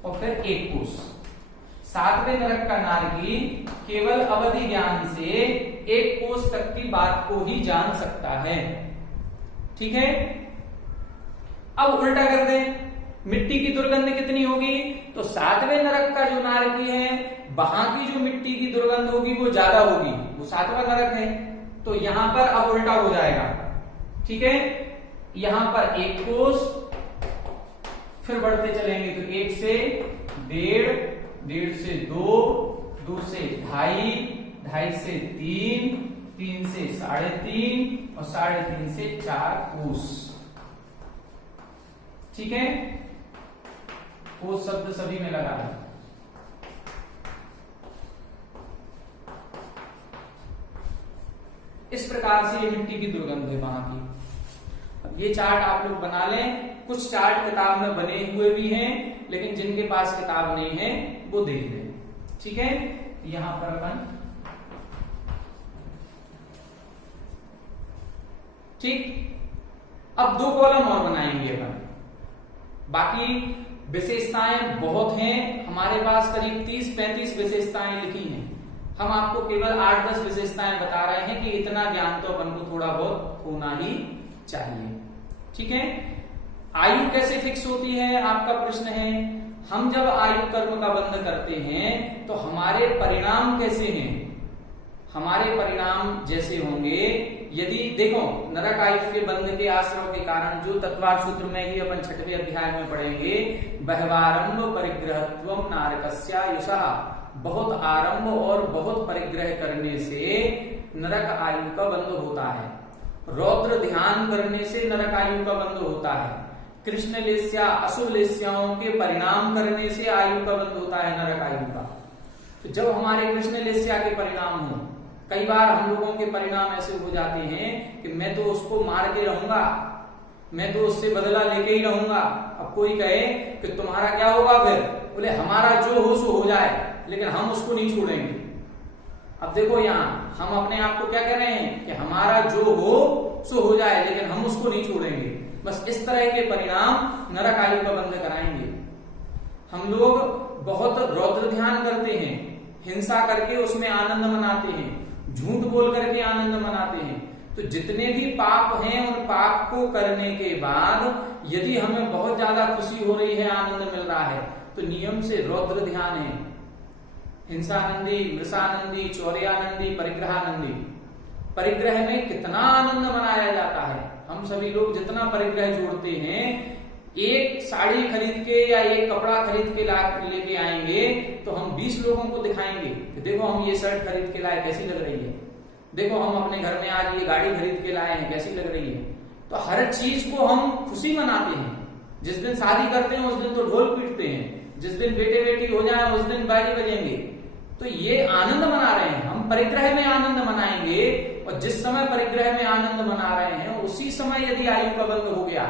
और फिर 1 कोस। 7वें नरक का नारकी केवल अवधि ज्ञान से 1 कोस तक की बात को ही जान सकता है। ठीक है। अब उल्टा कर दें, मिट्टी की दुर्गंध कितनी होगी? तो 7वें नरक का जो नारकी है वहां की जो मिट्टी की दुर्गंध होगी वो ज्यादा होगी, वो 7वां नरक है। तो यहां पर अब उल्टा हो जाएगा। ठीक है। यहां पर 1 कोस, फिर बढ़ते चलेंगे तो 1 से 1.5, 1.5 से 2, 2 से 2.5, 2.5 से 3, 3 से 3.5 और 3.5 से 4 कोस। ठीक है। कोस शब्द सभी में लगा है। इस प्रकार से ये मिट्टी की दुर्गंध है वहां की। अब ये चार्ट आप लोग बना लें। कुछ चार्ट किताब में बने हुए भी हैं, लेकिन जिनके पास किताब नहीं है वो देख लें। ठीक है। यहां पर अपन ठीक। अब 2 कॉलम और बनाएंगे अपन। बाकी विशेषताएं बहुत हैं, हमारे पास करीब 30-35 विशेषताएं लिखी हैं। हम आपको केवल 8-10 विशेषताएं बता रहे हैं कि इतना ज्ञान तो अपन को थोड़ा बहुत होना ही चाहिए। ठीक है। आयु कैसे फिक्स होती है आपका प्रश्न है। हम जब आयु कर्म का बंध करते हैं तो हमारे परिणाम कैसे हैं? हमारे परिणाम जैसे होंगे, यदि देखो नरक आयु के बंध के आश्रम के कारण जो तत्वार सूत्र में ही अपन 6वें अध्याय में पढ़ेंगे, बहवारंभ परिग्रहत्वम नारकस्यायुषः, बहुत आरंभ और बहुत परिग्रह करने से नरक आयु का बंध होता है। रौद्र ध्यान करने से नरक आयु का बंध होता है। कृष्ण लेस्या अशुभ लेस्याओं के परिणाम करने से आयु का बंध होता है नरक आयु का। तो जब हमारे कृष्ण लेस्या के परिणाम हो, कई बार हम लोगों के परिणाम ऐसे हो जाते हैं कि मैं तो उसको मार के रहूंगा, मैं तो उससे बदला लेके ही रहूंगा। अब कोई कहे कि तुम्हारा क्या होगा, फिर बोले हमारा जो हो सो हो जाए, लेकिन हम उसको नहीं छोड़ेंगे। अब देखो यहाँ हम अपने आप को क्या कह रहे हैं कि हमारा जो हो सो हो जाए, लेकिन हम उसको नहीं छोड़ेंगे। बस इस तरह के परिणाम नरक आयु का बंध कराएंगे। हम लोग बहुत रौद्र ध्यान करते हैं, हिंसा करके उसमें आनंद मनाते हैं, झूठ बोल करके आनंद मनाते हैं। तो जितने भी पाप हैं उन पाप को करने के बाद यदि हमें बहुत ज्यादा खुशी हो रही है, आनंद मिल रहा है, तो नियम से रौद्र ध्यान है। हिंसानंदी, मृषानंदी, चौर्यानंदी, परिग्रहानंदी। परिग्रह में कितना आनंद मनाया जाता है। हम सभी लोग जितना परिग्रह जोड़ते हैं, एक साड़ी खरीद के या एक कपड़ा खरीद के लेके आएंगे तो हम 20 लोगों को दिखाएंगे कि देखो हम ये शर्ट खरीद के लाए, कैसी लग रही है, देखो हम अपने घर में आज ये गाड़ी खरीद के लाए हैं, कैसी लग रही है। तो हर चीज को हम खुशी मनाते हैं। जिस दिन शादी करते हैं उस दिन तो ढोल पीटते हैं, जिस दिन बेटे बेटी हो जाए उस दिन बाजी बजेंगे। तो ये आनंद मना रहे हैं, हम परिग्रह में आनंद मनाएंगे। और जिस समय परिग्रह में आनंद मना रहे हैं उसी समय यदि आयु का बंध हो गया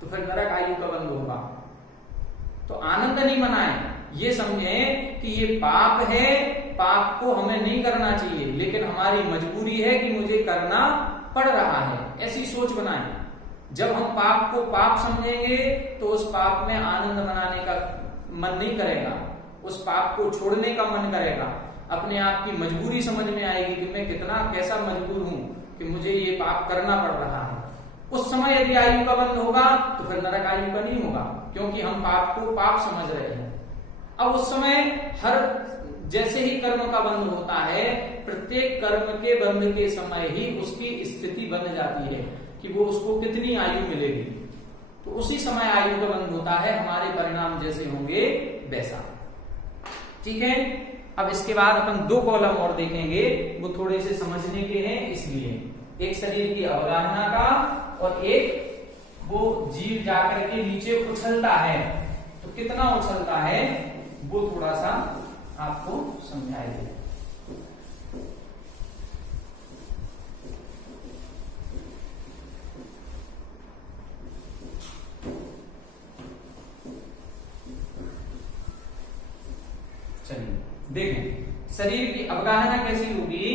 तो फिर नरक आयु का बंध होगा। तो आनंद नहीं मनाएं, ये समझें कि ये पाप है, पाप को हमें नहीं करना चाहिए, लेकिन हमारी मजबूरी है कि मुझे करना पड़ रहा है, ऐसी सोच बनाएं। जब हम पाप को पाप समझेंगे तो उस पाप में आनंद मनाने का मन नहीं करेगा, उस पाप को छोड़ने का मन करेगा। अपने आप की मजबूरी समझ में आएगी कि मैं कितना कैसा मजबूर हूं कि मुझे ये पाप करना पड़ रहा है। उस समय यदि आयु का बंध होगा तो फिर नरक आयु का नहीं होगा, क्योंकि हम पाप को पाप समझ रहे हैं। अब उस समय हर जैसे ही कर्म का बंध होता है, प्रत्येक कर्म के बंध के समय ही उसकी स्थिति बन जाती है कि वो उसको कितनी आयु मिलेगी। तो उसी समय आयु का बंध होता है, हमारे परिणाम जैसे होंगे वैसा। ठीक है, अब इसके बाद अपन 2 कॉलम और देखेंगे, वो थोड़े से समझने के हैं, इसलिए एक शरीर की अवगाहना का और एक वो जीव जाकर के नीचे उछलता है, तो कितना उछलता है वो थोड़ा सा आपको समझाएंगे। चलिए देखें शरीर की अवगाहना कैसी होगी।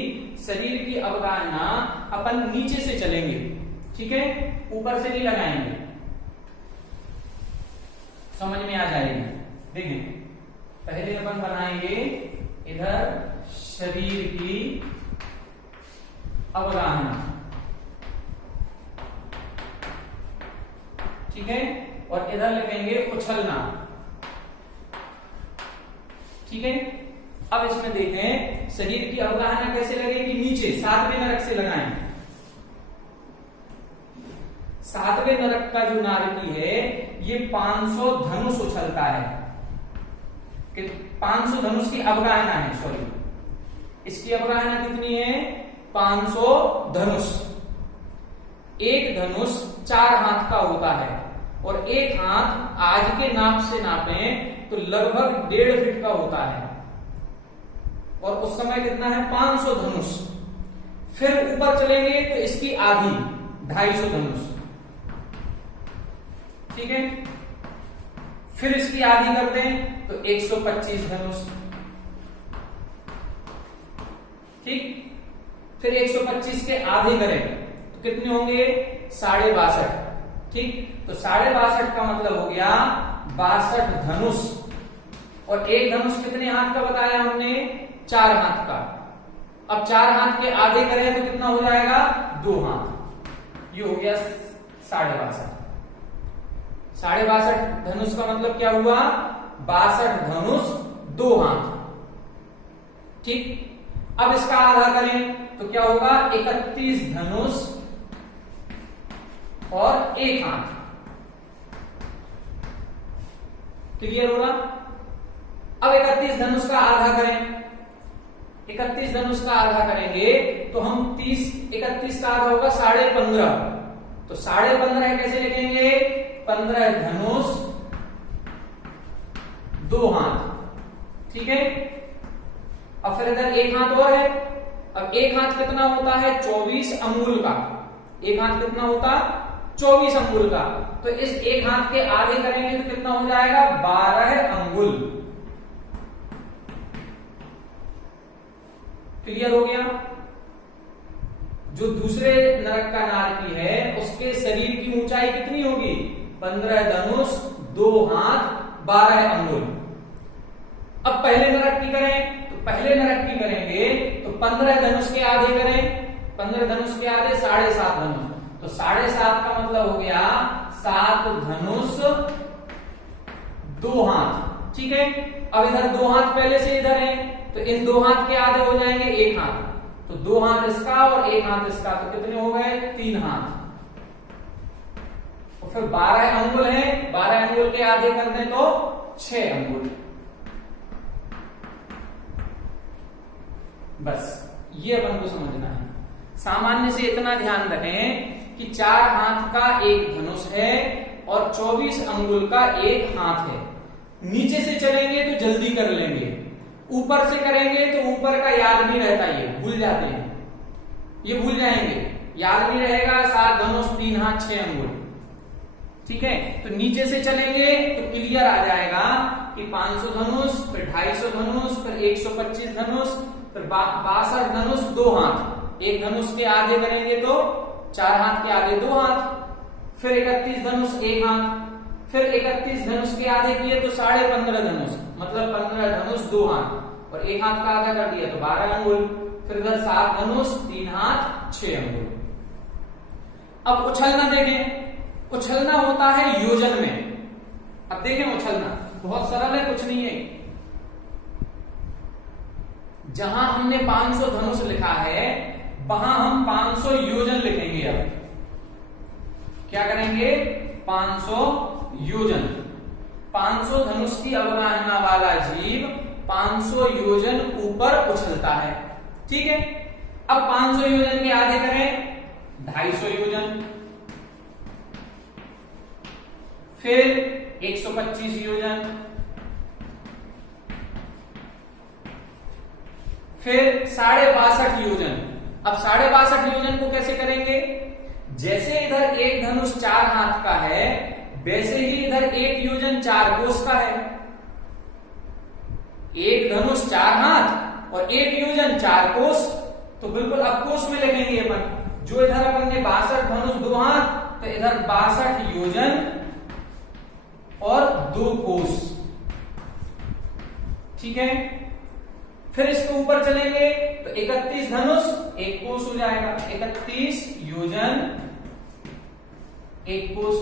शरीर की अवगाहना अपन नीचे से चलेंगे, ठीक है, ऊपर से नहीं लगाएंगे, समझ में आ जाएगी। देखें पहले अपन बनाएंगे इधर शरीर की अवगाहना, ठीक है, और इधर लिखेंगे उछलना, ठीक है। अब इसमें देखें शरीर की अवगाहना कैसे लगेगी, नीचे 7वें नरक से लगाएं। 7वें नरक का जो नारकी है ये 500 धनुष उछलता है, कि 500 धनुष की अवगाहना है, सॉरी इसकी अवगाहना कितनी है, 500 धनुष। एक धनुष 4 हाथ का होता है और एक हाथ आज के नाप से नापें तो लगभग 1.5 फीट का होता है, और उस समय कितना है 500 धनुष। फिर ऊपर चलेंगे तो इसकी आधी 250 धनुष, ठीक है। फिर इसकी आधी कर दें तो 125 धनुष, ठीक। फिर 125 के आधे करें तो कितने होंगे 62.5, ठीक। तो 62.5 का मतलब हो गया 62 धनुष। और एक धनुष कितने हाथ का बताया हमने, 4 हाथ का। अब 4 हाथ के आधे करें तो कितना हो जाएगा 2 हाथ, ये हो गया 62.5। 62.5 धनुष का मतलब क्या हुआ, 62 धनुष 2 हाथ। ठीक, अब इसका आधा करें तो क्या होगा, 31 धनुष और 1 हाथ। क्लियर होगा। अब 31 धनुष का आधा करें, 31 धनुष का आधा करेंगे तो हम 31 का आधा होगा 15.5, तो 15.5 कैसे लिखेंगे, 15 धनुष 2 हाथ। ठीक है, अब फिर इधर 1 हाथ और है। अब 1 हाथ कितना होता है, 24 अंगुल का। 1 हाथ कितना होता, 24 अंगुल का। तो इस 1 हाथ के आधे करेंगे तो कितना हो जाएगा, 12 अंगुल। क्लियर हो गया। जो दूसरे नरक का नारकी है उसके शरीर की ऊंचाई कितनी होगी, 15 धनुष 2 हाथ 12 अंगुल। अब पहले नरक की करें तो पहले नरक की करेंगे तो 15 धनुष के आधे करें, 15 धनुष के आधे 7.5 धनुष, तो 7.5 का मतलब हो गया 7 धनुष 2 हाथ। ठीक है, अब इधर 2 हाथ पहले से इधर है तो इन 2 हाथ के आधे हो जाएंगे 1 हाथ, तो 2 हाथ इसका और 1 हाथ इसका, तो कितने हो गए, 3 हाथ। और फिर 12 अंगुल है, 12 अंगुल के आधे कर दें तो 6 अंगुल। बस ये अपन को समझना है। सामान्य से इतना ध्यान रखें कि 4 हाथ का एक धनुष है और 24 अंगुल का एक हाथ है। नीचे से चलेंगे तो जल्दी कर लेंगे, ऊपर से करेंगे तो ऊपर का याद नहीं रहता, ये भूल जाते हैं, ये भूल जाएंगे, याद नहीं रहेगा। 7 धनुष 3 हाथ 6 अंगुल। ठीक है, तो नीचे से चलेंगे तो क्लियर आ जाएगा कि 500 धनुष, फिर 250 धनुष, फिर 125 धनुष, फिर 62 धनुष 2 हाथ। एक धनुष के आधे करेंगे तो 4 हाथ के आधे 2 हाथ, फिर 31 धनुष 1 हाथ, फिर 31 धनुष के आधे किए तो 15.5 धनुष, मतलब 15 धनुष 2 हाथ, और 1 हाथ का आधा कर दिया तो 12 अंगुल। फिर इधर 7 धनुष 3 हाथ 6 अंगुल। अब उछलना देखें, उछलना होता है योजन में। अब देखें उछलना बहुत सरल है, कुछ नहीं है। जहां हमने 500 धनुष लिखा है वहां हम 500 योजन लिखेंगे। अब क्या करेंगे, 500 योजन। 500 धनुष की अवगाहना वाला जीव 500 योजन ऊपर उछलता है। ठीक है, अब 500 योजन के आधे करें, 250 योजन, फिर 125 योजन, फिर 62.5 योजन। अब 62.5 योजन को कैसे करेंगे, जैसे इधर एक धनुष 4 हाथ का है वैसे ही इधर एक योजन 4 कोस का है। एक धनुष 4 हाथ और एक योजन 4 कोस, तो बिल्कुल अब कोस में लिखेंगे अपन। जो इधर अपन ने 62 धनुष 2 हाथ, तो इधर 62 योजन और 2 कोस। ठीक है, फिर इसके ऊपर चलेंगे तो 31 धनुष 1 कोस हो जाएगा, 31 योजन 1 कोस।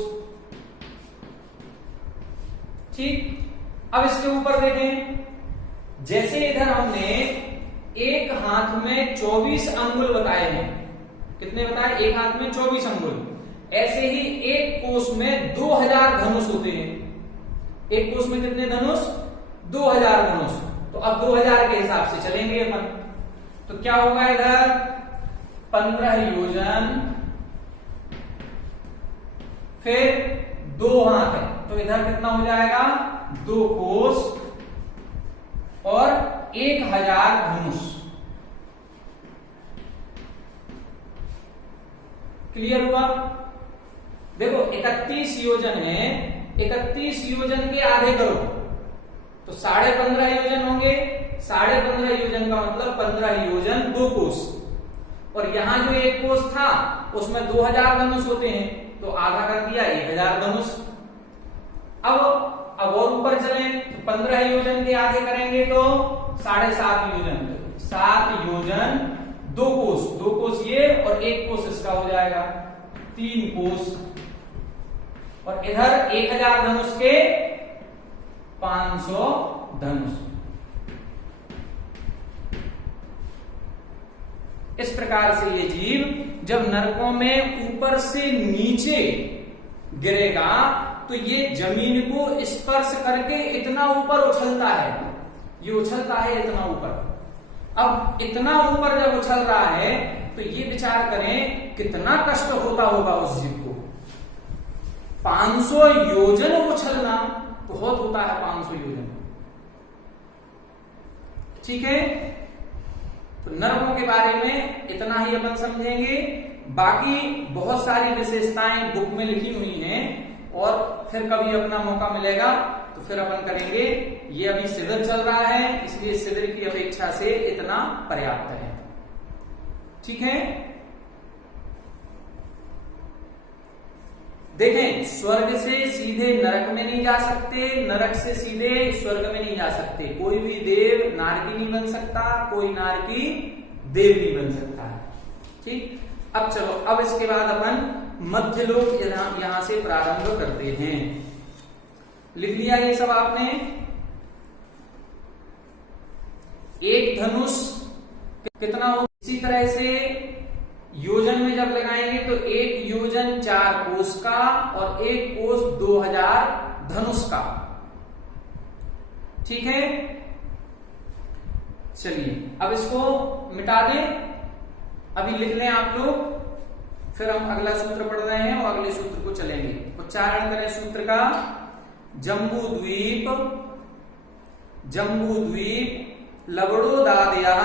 ठीक, अब इसके ऊपर देखें, जैसे इधर हमने एक हाथ में 24 अंगुल बताए हैं, कितने बताए, एक हाथ में 24 अंगुल, ऐसे ही एक कोस में 2000 धनुष होते हैं। एक कोस में कितने धनुष, 2000 धनुष। तो अब 2000 के हिसाब से चलेंगे अपन, तो क्या होगा, इधर 15 योजन, फिर 2 हाथ है तो इधर कितना हो जाएगा, 2 कोस और 1000 धनुष। क्लियर हुआ। देखो 31 योजन है, 31 योजन के आधे करो तो 15.5 योजन होंगे। 15.5 योजन का मतलब 15 योजन 2 कोस, और यहां जो एक कोस था उसमें 2000 धनुष होते हैं, तो आधा कर दिया 1000 धनुष। अब और ऊपर चलें तो 15 योजन के आधे करेंगे तो 7.5 योजन, 7 योजन 2 कोस, 2 कोस ये और 1 कोस इसका हो जाएगा 3 कोस, और इधर 1000 धनुष के 500 धनुष। इस प्रकार से ये जीव जब नरकों में ऊपर से नीचे गिरेगा तो ये जमीन को स्पर्श करके इतना ऊपर उछलता है, ये उछलता है इतना ऊपर। अब इतना ऊपर जब उछल रहा है तो ये विचार करें कितना कष्ट होता होगा उस जीव को। 500 योजन उछलना बहुत होता है, 500 योजन। ठीक है, तो नरकों के बारे में इतना ही अपन समझेंगे। बाकी बहुत सारी विशेषताएं बुक में लिखी हुई हैं और फिर कभी अपना मौका मिलेगा तो फिर अपन करेंगे। ये अभी शिविर चल रहा है, इसलिए शिविर की अपेक्षा से इतना पर्याप्त है। ठीक है, देखें, स्वर्ग से सीधे नरक में नहीं जा सकते, नरक से सीधे स्वर्ग में नहीं जा सकते। कोई भी देव नारकी नहीं बन सकता, कोई नारकी देव नहीं बन सकता है। ठीक, अब चलो, अब इसके बाद अपन मध्यलोक यहां से प्रारंभ करते हैं। लिख लिया ये सब आपने। एक धनुष कितना हो, इसी तरह से योजन में जब लगाएंगे तो एक योजन 4 कोस का और एक कोस 2000 धनुष का। ठीक है, चलिए अब इसको मिटा दें, अभी लिख लें आप लोग, फिर हम अगला सूत्र पढ़ रहे हैं और अगले सूत्र को चलेंगे। उच्चारण करें सूत्र का। जम्बू द्वीप, जम्बू द्वीप लवणोदादयः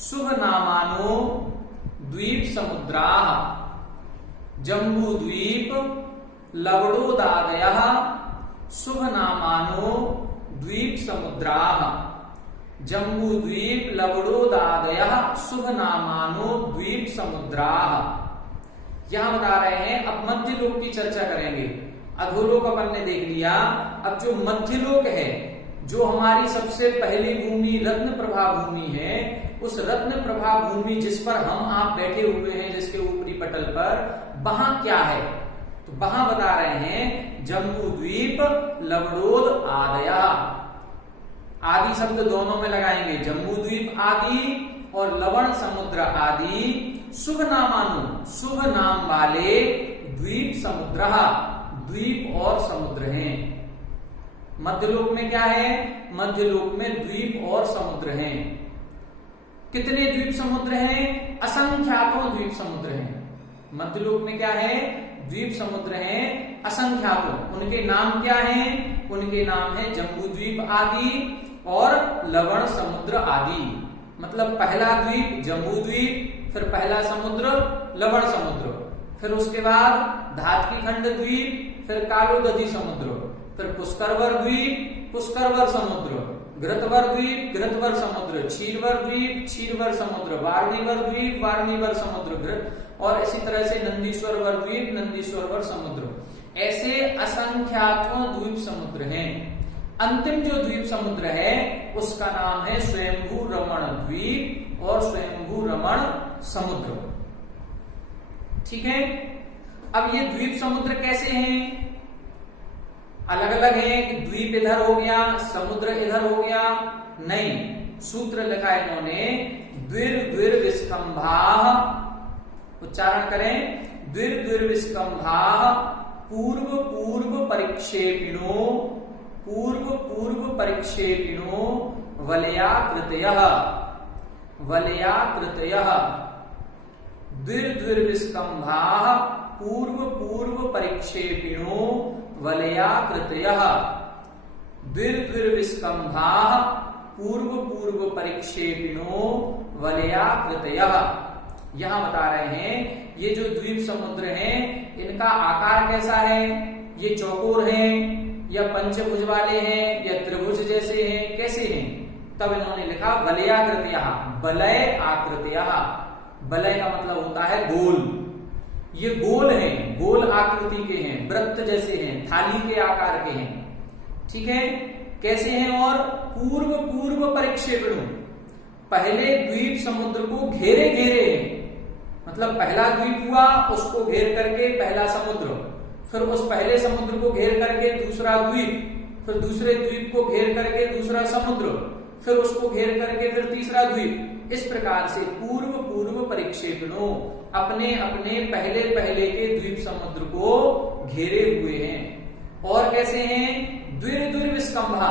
शुभ नामानो द्वीप समुद्राः। जम्बू द्वीप लवणोदादयः शुभ नामानो द्वीप समुद्राः। जम्बू द्वीप लवणोदादयः शुभ नामानो द्वीप समुद्राः। यहां बता रहे हैं, अब मध्यलोक की चर्चा करेंगे। अधोलोक अपन ने देख लिया, अब जो मध्यलोक है, जो हमारी सबसे पहली भूमि रत्न प्रभा भूमि है, उस रत्न प्रभा भूमि जिस पर हम आप बैठे हुए हैं, जिसके ऊपरी पटल पर, वहां क्या है? तो वहां बता रहे हैं जम्बू द्वीप लवणोद आदया। आदि शब्द दोनों में लगाएंगे, जम्बू द्वीप आदि और लवण समुद्र आदि शुभ नामानु, शुभ नाम वाले द्वीप समुद्र, द्वीप और समुद्र हैं। मध्यलोक में क्या है? मध्यलोक में द्वीप और समुद्र हैं। कितने द्वीप समुद्र हैं? असंख्यातों द्वीप समुद्र हैं। मध्यलोक में क्या है? द्वीप समुद्र हैं असंख्यातों। उनके नाम क्या हैं? उनके नाम है जम्बू द्वीप आदि और लवण समुद्र आदि। मतलब पहला द्वीप जम्बू द्वीप, फिर पहला समुद्र लवण समुद्र, फिर उसके बाद धातकी खंड द्वीप, फिर कालोदधि समुद्र, फिर पुष्करवर द्वीप, पुष्करवर समुद्र, घृतवर द्वीप, घृतवर समुद्र, क्षीरवर द्वीप, क्षीरवर समुद्र, वारणीवर द्वीप, वारणीवर समुद्र, घृत, और इसी तरह से नंदीश्वरवर द्वीप, नंदीश्वरवर समुद्र। ऐसे असंख्यातों द्वीप समुद्र हैं। अंतिम जो द्वीप समुद्र है उसका नाम है स्वयंभू रमण द्वीप और स्वयंभू रमण समुद्र। ठीक है, अब ये द्वीप समुद्र कैसे हैं? अलग अलग हैं कि द्वीप इधर हो गया, समुद्र इधर हो गया? नहीं, सूत्र लिखा है इन्होंने, द्विर्द्विर्विस्कंभाः, उच्चारण करें, द्विर्द्विर्विस्कंभाः पूर्व पूर्व परिक्षेपिणो, पूर्व पूर्व परिक्षेपिणो वलयाकृतयः, वलयाकृतयः। द्विर्द्विर्विस्कंभाः पूर्व पूर्व परिक्षेपिणो वलयाकृतयः। द्विर्द्विर्विस्कंभाः पूर्व पूर्व परिक्षेपिणो वलयाकृतयः। यहां बता रहे हैं ये जो द्वीप समुद्र हैं इनका आकार कैसा है? ये चौकोर हैं या पंचभुज वाले हैं या त्रिभुज जैसे हैं, कैसे हैं? तब इन्होंने लिखा वलयाकृतयः, वलय आकृतयः। वलय का मतलब होता है गोल। ये गोल हैं, गोल आकृति के हैं, वृत्त जैसे हैं, थाली के आकार के हैं। ठीक है, कैसे हैं? और पूर्व पूर्व परिक्षेपणों, पहले द्वीप समुद्र को घेरे घेरे हैं। मतलब पहला द्वीप हुआ, उसको घेर करके पहला समुद्र, फिर उस पहले समुद्र को घेर करके दूसरा द्वीप, फिर दूसरे द्वीप को घेर करके दूसरा समुद्र, फिर उसको घेर करके फिर तीसरा द्वीप। इस प्रकार से पूर्व पूर्व परिक्षेपणों अपने अपने पहले पहले के द्वीप समुद्र को घेरे हुए हैं। और कैसे हैं? द्विर द्विर विस्कंभा,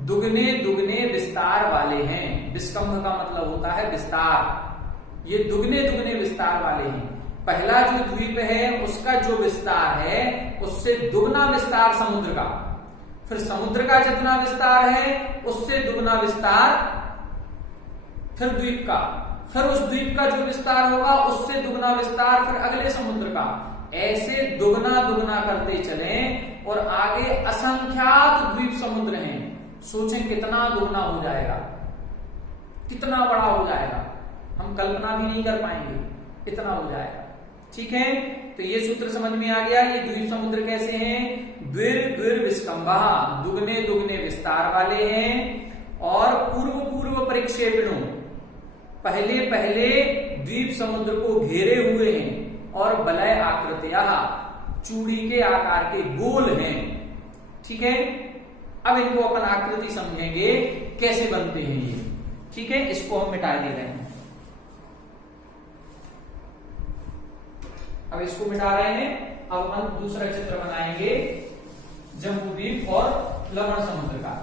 दुगने दुगने विस्तार वाले हैं। विस्कंभ का मतलब होता है विस्तार। ये दुगने दुगने विस्तार वाले हैं। पहला जो द्वीप है उसका जो विस्तार है उससे दुगना विस्तार समुद्र का, फिर समुद्र का जितना विस्तार है उससे दुगना विस्तार फिर द्वीप का, फिर उस द्वीप का जो विस्तार होगा उससे दुगना विस्तार फिर अगले समुद्र का। ऐसे दुगना दुगना करते चले और आगे असंख्यात द्वीप समुद्र हैं। सोचें कितना दुगना हो जाएगा, कितना बड़ा हो जाएगा, हम कल्पना भी नहीं कर पाएंगे, इतना हो जाएगा। ठीक है, तो ये सूत्र समझ में आ गया। ये द्वीप समुद्र कैसे हैं? द्विर द्विर विस्कंभा, दुगने दुगने विस्तार वाले हैं। और पूर्व पूर्व परिक्षेपणों, पहले पहले द्वीप समुद्र को घेरे हुए हैं। और वलय आकृतिया, चूड़ी के आकार के गोल हैं। ठीक है, अब इनको अपन आकृति समझेंगे कैसे बनते हैं ये। ठीक है, इसको हम मिटा दे रहे हैं। अब इसको मिटा रहे हैं। अब हम दूसरा चित्र बनाएंगे जम्बूद्वीप और लवण समुद्र का।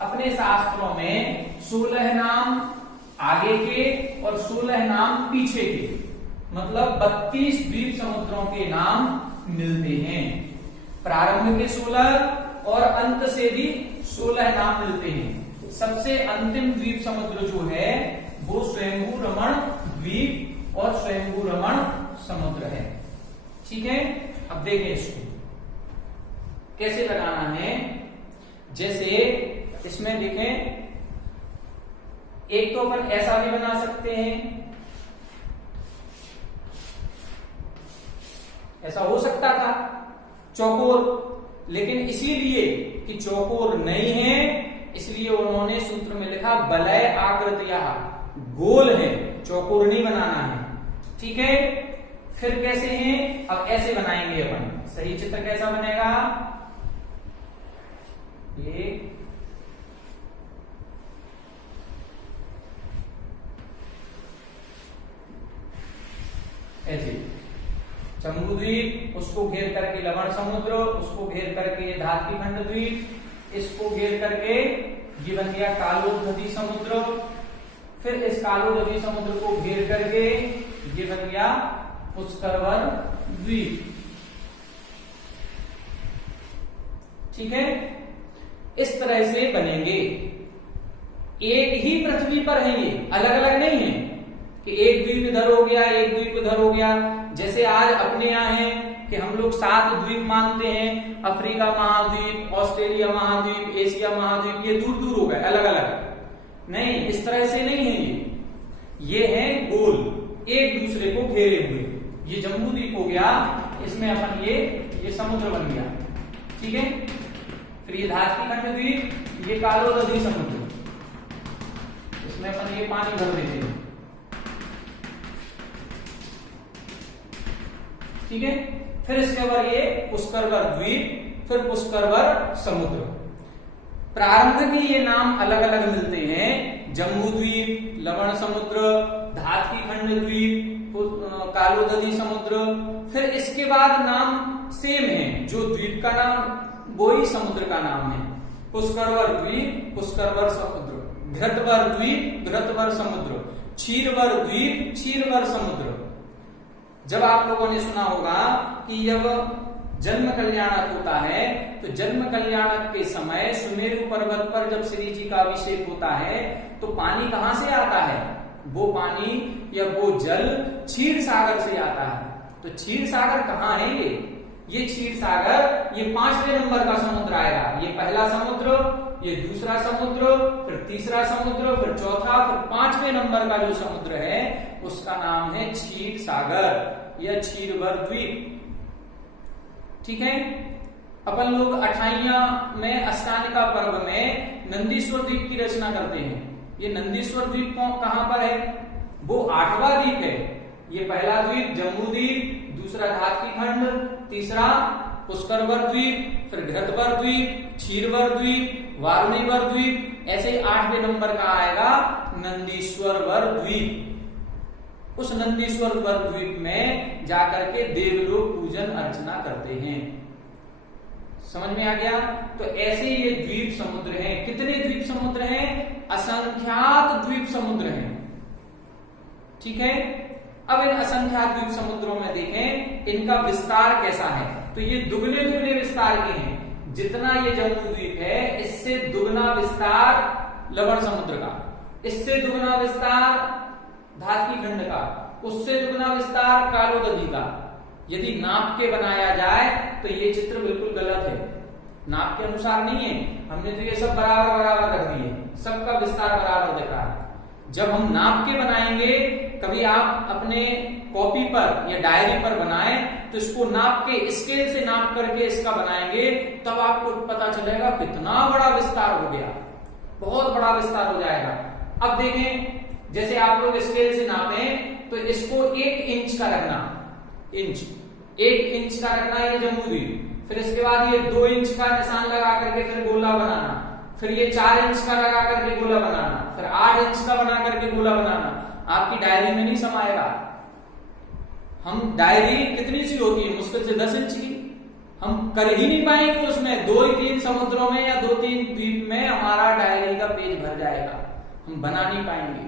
अपने शास्त्रों में 16 नाम आगे के और 16 नाम पीछे के, मतलब 32 द्वीप समुद्रों के नाम मिलते हैं। प्रारंभ के 16 और अंत से भी 16 नाम मिलते हैं। सबसे अंतिम द्वीप समुद्र जो है वो स्वयंभू रमण द्वीप और स्वयंभू रमण समुद्र है। ठीक है, अब देखें इसको कैसे लगाना है। जैसे इसमें देखें, एक तो अपन ऐसा भी बना सकते हैं, ऐसा हो सकता था चौकोर, लेकिन इसीलिए कि चौकोर नहीं है इसलिए उन्होंने सूत्र में लिखा वलय आकृतिया, गोल है, चौकोर नहीं बनाना है। ठीक है, फिर कैसे हैं? अब ऐसे बनाएंगे अपन। सही चित्र कैसा बनेगा? ये ऐसे जम्बूद्वीप, उसको घेर करके लवण समुद्र, उसको घेर करके धात्रीखंड द्वीप, इसको घेर करके ये बन गया कालोदधी समुद्र, फिर इस कालोदधी समुद्र को घेर करके ये बन गया पुष्करवर द्वीप। ठीक है, इस तरह से बनेंगे। एक ही पृथ्वी पर है ये, अलग अलग नहीं है कि एक द्वीप इधर हो गया एक द्वीप इधर हो गया। जैसे आज अपने यहाँ है कि हम लोग 7 द्वीप मानते हैं, अफ्रीका महाद्वीप, ऑस्ट्रेलिया महाद्वीप, एशिया महाद्वीप, ये दूर दूर हो गए अलग अलग। नहीं, इस तरह से नहीं है ये है गोल, एक दूसरे को घेरे हुए। ये जम्बूद्वीप हो गया, इसमें अपन ये समुद्र बन गया। ठीक है, फिर ये धात्रीखंड द्वीप, ये कालोदधी समुद्र, इसमें अपन ये पानी भर देते हैं। ठीक है, फिर इसके बाद ये पुष्करवर द्वीप, फिर पुष्करवर समुद्र। प्रारंभ के ये नाम अलग अलग मिलते हैं, जम्बूद्वीप, लवण समुद्र, धात्रीखंड द्वीप, कालोदधी समुद्र। फिर इसके बाद नाम सेम है, जो द्वीप का नाम वो ही समुद्र का नाम है। पुष्करवर द्वीप, पुष्करवर समुद्र, घृतवर द्वीप, घृतवर समुद्र, क्षीरवर द्वीप, क्षीरवर समुद्र। जब आप लोगों ने सुना होगा कि जब जन्म कल्याणक होता है तो जन्म कल्याणक के समय सुमेरु पर्वत पर जब श्री जी का अभिषेक होता है तो पानी कहां से आता है? वो पानी या वो जल क्षीर सागर से आता है। तो क्षीर सागर कहाँ है? ये क्षीर सागर ये 5वें नंबर का समुद्र आएगा। ये पहला समुद्र, ये दूसरा समुद्र, फिर तीसरा समुद्र, फिर चौथा, फिर 5वें नंबर का जो समुद्र है उसका नाम है क्षीर सागर या क्षीरवर द्वीप। ठीक है, अपन लोग 28 में अष्टानिका पर्व में नंदीश्वर द्वीप की रचना करते हैं। ये नंदीश्वर द्वीप कहां पर है? वो 8वां द्वीप है। ये पहला द्वीप जम्बूद्वीप, दूसरा धात्रीखंड, तीसरा पुष्करवर द्वीप, फिर घृतवर द्वीप, क्षीरवर द्वीप, वारुणीवर द्वीप, ऐसे ही 8वें नंबर का आएगा नंदीश्वरवर द्वीप। उस नंदीश्वरवर द्वीप में जाकर के देवलोग पूजन अर्चना करते हैं। समझ में आ गया? तो ऐसे ये द्वीप समुद्र हैं। कितने द्वीप समुद्र हैं? असंख्यात द्वीप समुद्र हैं। ठीक है, अब इन असंख्यात द्वीप समुद्रों में देखें इनका विस्तार कैसा है। तो ये दुगने दुगने विस्तार के हैं। जितना ये जम्बू द्वीप है इससे दुगना विस्तार लवण समुद्र का, इससे दुगना विस्तार धातकी खंड का, उससे दुगना विस्तार कालोदधी का। यदि नाप के बनाया जाए तो ये चित्र बिल्कुल गलत है, नाप के अनुसार नहीं है। हमने तो ये सब बराबर बराबर रख दिए, सबका विस्तार बराबर दिख रहा है। जब हम नाप के बनाएंगे, कभी आप अपने कॉपी पर या डायरी पर बनाएं तो इसको नाप के स्केल से नाप करके इसका बनाएंगे, तब आपको पता चलेगा कितना बड़ा विस्तार हो गया, बहुत बड़ा विस्तार हो जाएगा। अब देखें, जैसे आप लोग स्केल से नापें तो इसको 1 इंच का रखना, 1 इंच का रखना ये जम्बू द्वीप। फिर इसके बाद ये 2 इंच का निशान लगा करके फिर गोला बनाना, फिर ये 4 इंच का लगा करके गोला बनाना, फिर 8 इंच का बना करके गोला बनाना। आपकी डायरी में नहीं समाएगा। हम डायरी कितनी सी होती है? मुश्किल से 10 इंच की। हम कर ही नहीं पाएंगे उसमें। 2-3 समुद्रों में या 2-3 द्वीप में हमारा डायरी का पेज भर जाएगा, हम बना नहीं पाएंगे,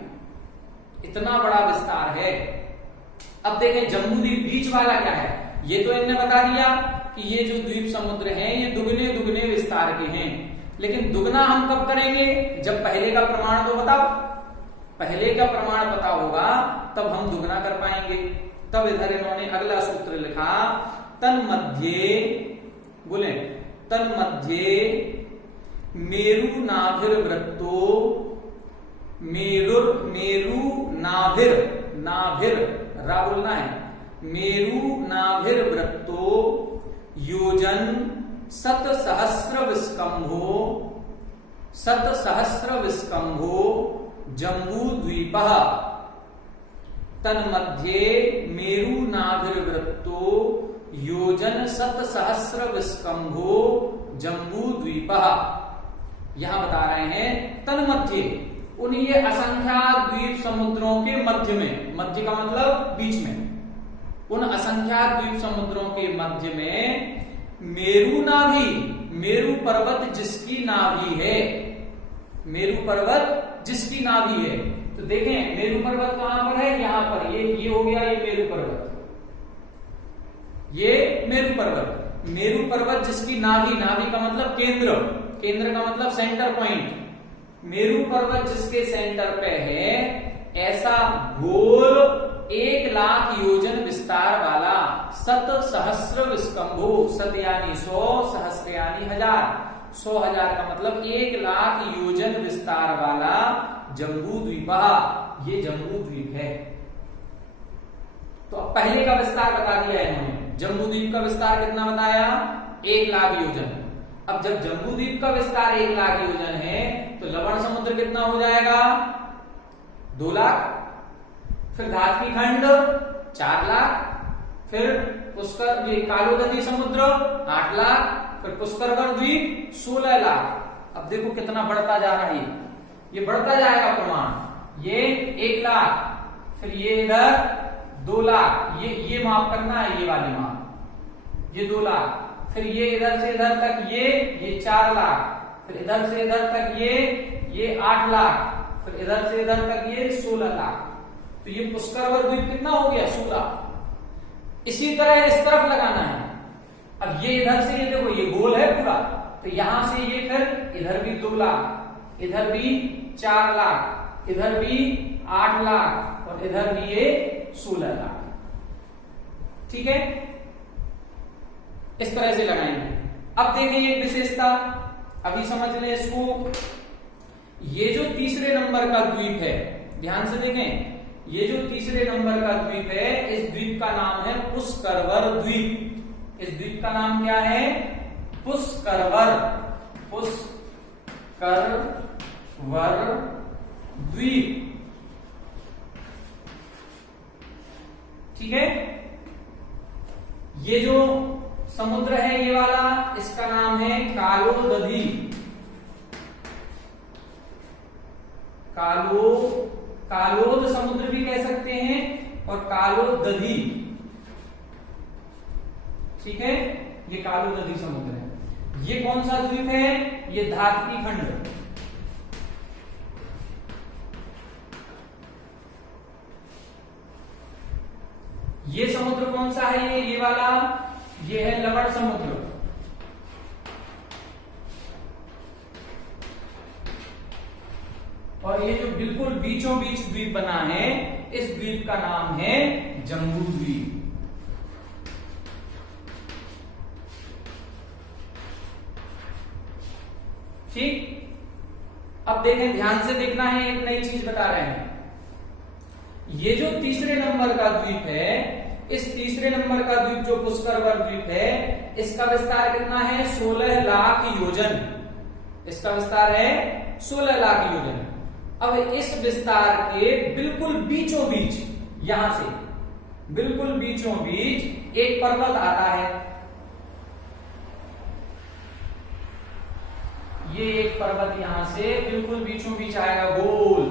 इतना बड़ा विस्तार है। अब देखें जम्बू द्वीप बीच वाला क्या है। ये तो इन्होंने बता दिया कि ये जो द्वीप समुद्र हैं ये दुगने दुगने विस्तार के हैं। लेकिन दुगना हम कब करेंगे? जब पहले का प्रमाण तो बताओ, पहले का प्रमाण पता होगा तब हम दुगना कर पाएंगे। तब इधर इन्होंने अगला सूत्र लिखा, तन्मध्ये, बोले तन्मध्ये मेरु नाभिर वृत्तो, मेरु नाभिर, नाभिर रा बोलना है, मेरु नाभिर वृत्तो योजन 7,000 विस्कंभो, 7,000 विस्कंभो जम्बू द्वीपः। तन्मध्ये मेरु नाभिर वृत्तो योजन 7,000 विस्कंभो जम्बू द्वीपः। यहां बता रहे हैं तन्मध्ये, उन ये असंख्यात द्वीप समुद्रों के मध्य में, मध्य का मतलब बीच में, उन असंख्यात द्वीप समुद्रों के मध्य में मेरु नाभि, मेरु पर्वत जिसकी नाभि है, मेरु पर्वत जिसकी नाभि है। तो देखें मेरु पर्वत कहां पर है? यहां पर, ये हो गया ये मेरु पर्वत, ये मेरु पर्वत। मेरु पर्वत जिसकी नाभि, नाभि का मतलब केंद्र, केंद्र का मतलब सेंटर पॉइंट। मेरु पर्वत जिसके सेंटर पे है, ऐसा गोल 1,00,000 योजन विस्तार वाला 7,000 विस्कंभो, 7 यानी 100, सहस्र यानी 1000, 100,000 का मतलब 1,00,000 योजन विस्तार वाला जम्बू द्वीपा, ये जम्बू द्वीप है। तो अब पहले का विस्तार बता दिया इन्होंने। जम्बू द्वीप का विस्तार कितना बताया? 1,00,000 योजन। अब जब जम्बू द्वीप का विस्तार 1,00,000 योजन है तो लवण समुद्र कितना हो जाएगा? 2,00,000। फिर धातकी खंड 4,00,000, फिर पुष्कर, ये कालोदधी समुद्र 8,00,000, फिर पुष्करवर द्वीप 16,00,000। अब देखो कितना बढ़ता जा रहा है, ये बढ़ता जाएगा प्रमाण। ये 1,00,000, फिर ये इधर 2,00,000, ये माप करना है, ये वाली माप, ये 2,00,000, फिर ये इधर से इधर तक ये 4,00,000, फिर इधर से इधर तक ये 8,00,000, फिर इधर से इधर तक ये 16,00,000। तो ये पुष्करवर द्वीप कितना हो गया? 16। इसी तरह इस तरफ लगाना है। अब ये इधर से, ये देखो ये गोल है पूरा, तो यहां से ये फिर इधर भी 2,00,000, इधर भी 4,00,000, इधर भी 8,00,000 और इधर भी ये 16,00,000। ठीक है, इस तरह से लगाएंगे। अब देखें एक विशेषता, अभी समझ लें इसको। ये जो तीसरे नंबर का द्वीप है, ध्यान से देखें, ये जो तीसरे नंबर का द्वीप है, इस द्वीप का नाम है पुष्करवर द्वीप। इस द्वीप का नाम क्या है? पुष्करवर, पुष्करवर द्वीप। ठीक है, ये जो समुद्र है ये वाला, इसका नाम है कालोदधी। कालोद समुद्र भी कह सकते हैं और कालोदधी, ठीक है, ये कालोदधी समुद्र है। ये कौन सा द्वीप है? ये धात्की खंड। ये समुद्र कौन सा है? ये वाला, ये है लवण समुद्र। और ये जो बिल्कुल बीचों बीच द्वीप बना है, इस द्वीप का नाम है जम्बू द्वीप। ठीक। अब देखें, ध्यान से देखना है, एक नई चीज बता रहे हैं। ये जो तीसरे नंबर का द्वीप है, इस तीसरे नंबर का द्वीप जो पुष्करवर द्वीप है, इसका विस्तार कितना है? 16 लाख योजन। इसका विस्तार है 16 लाख योजन। अब इस विस्तार के बिल्कुल बीचों बीच, यहां से बिल्कुल बीचों बीच एक पर्वत आता है। ये एक पर्वत यहां से बिल्कुल बीचों बीच आएगा, गोल।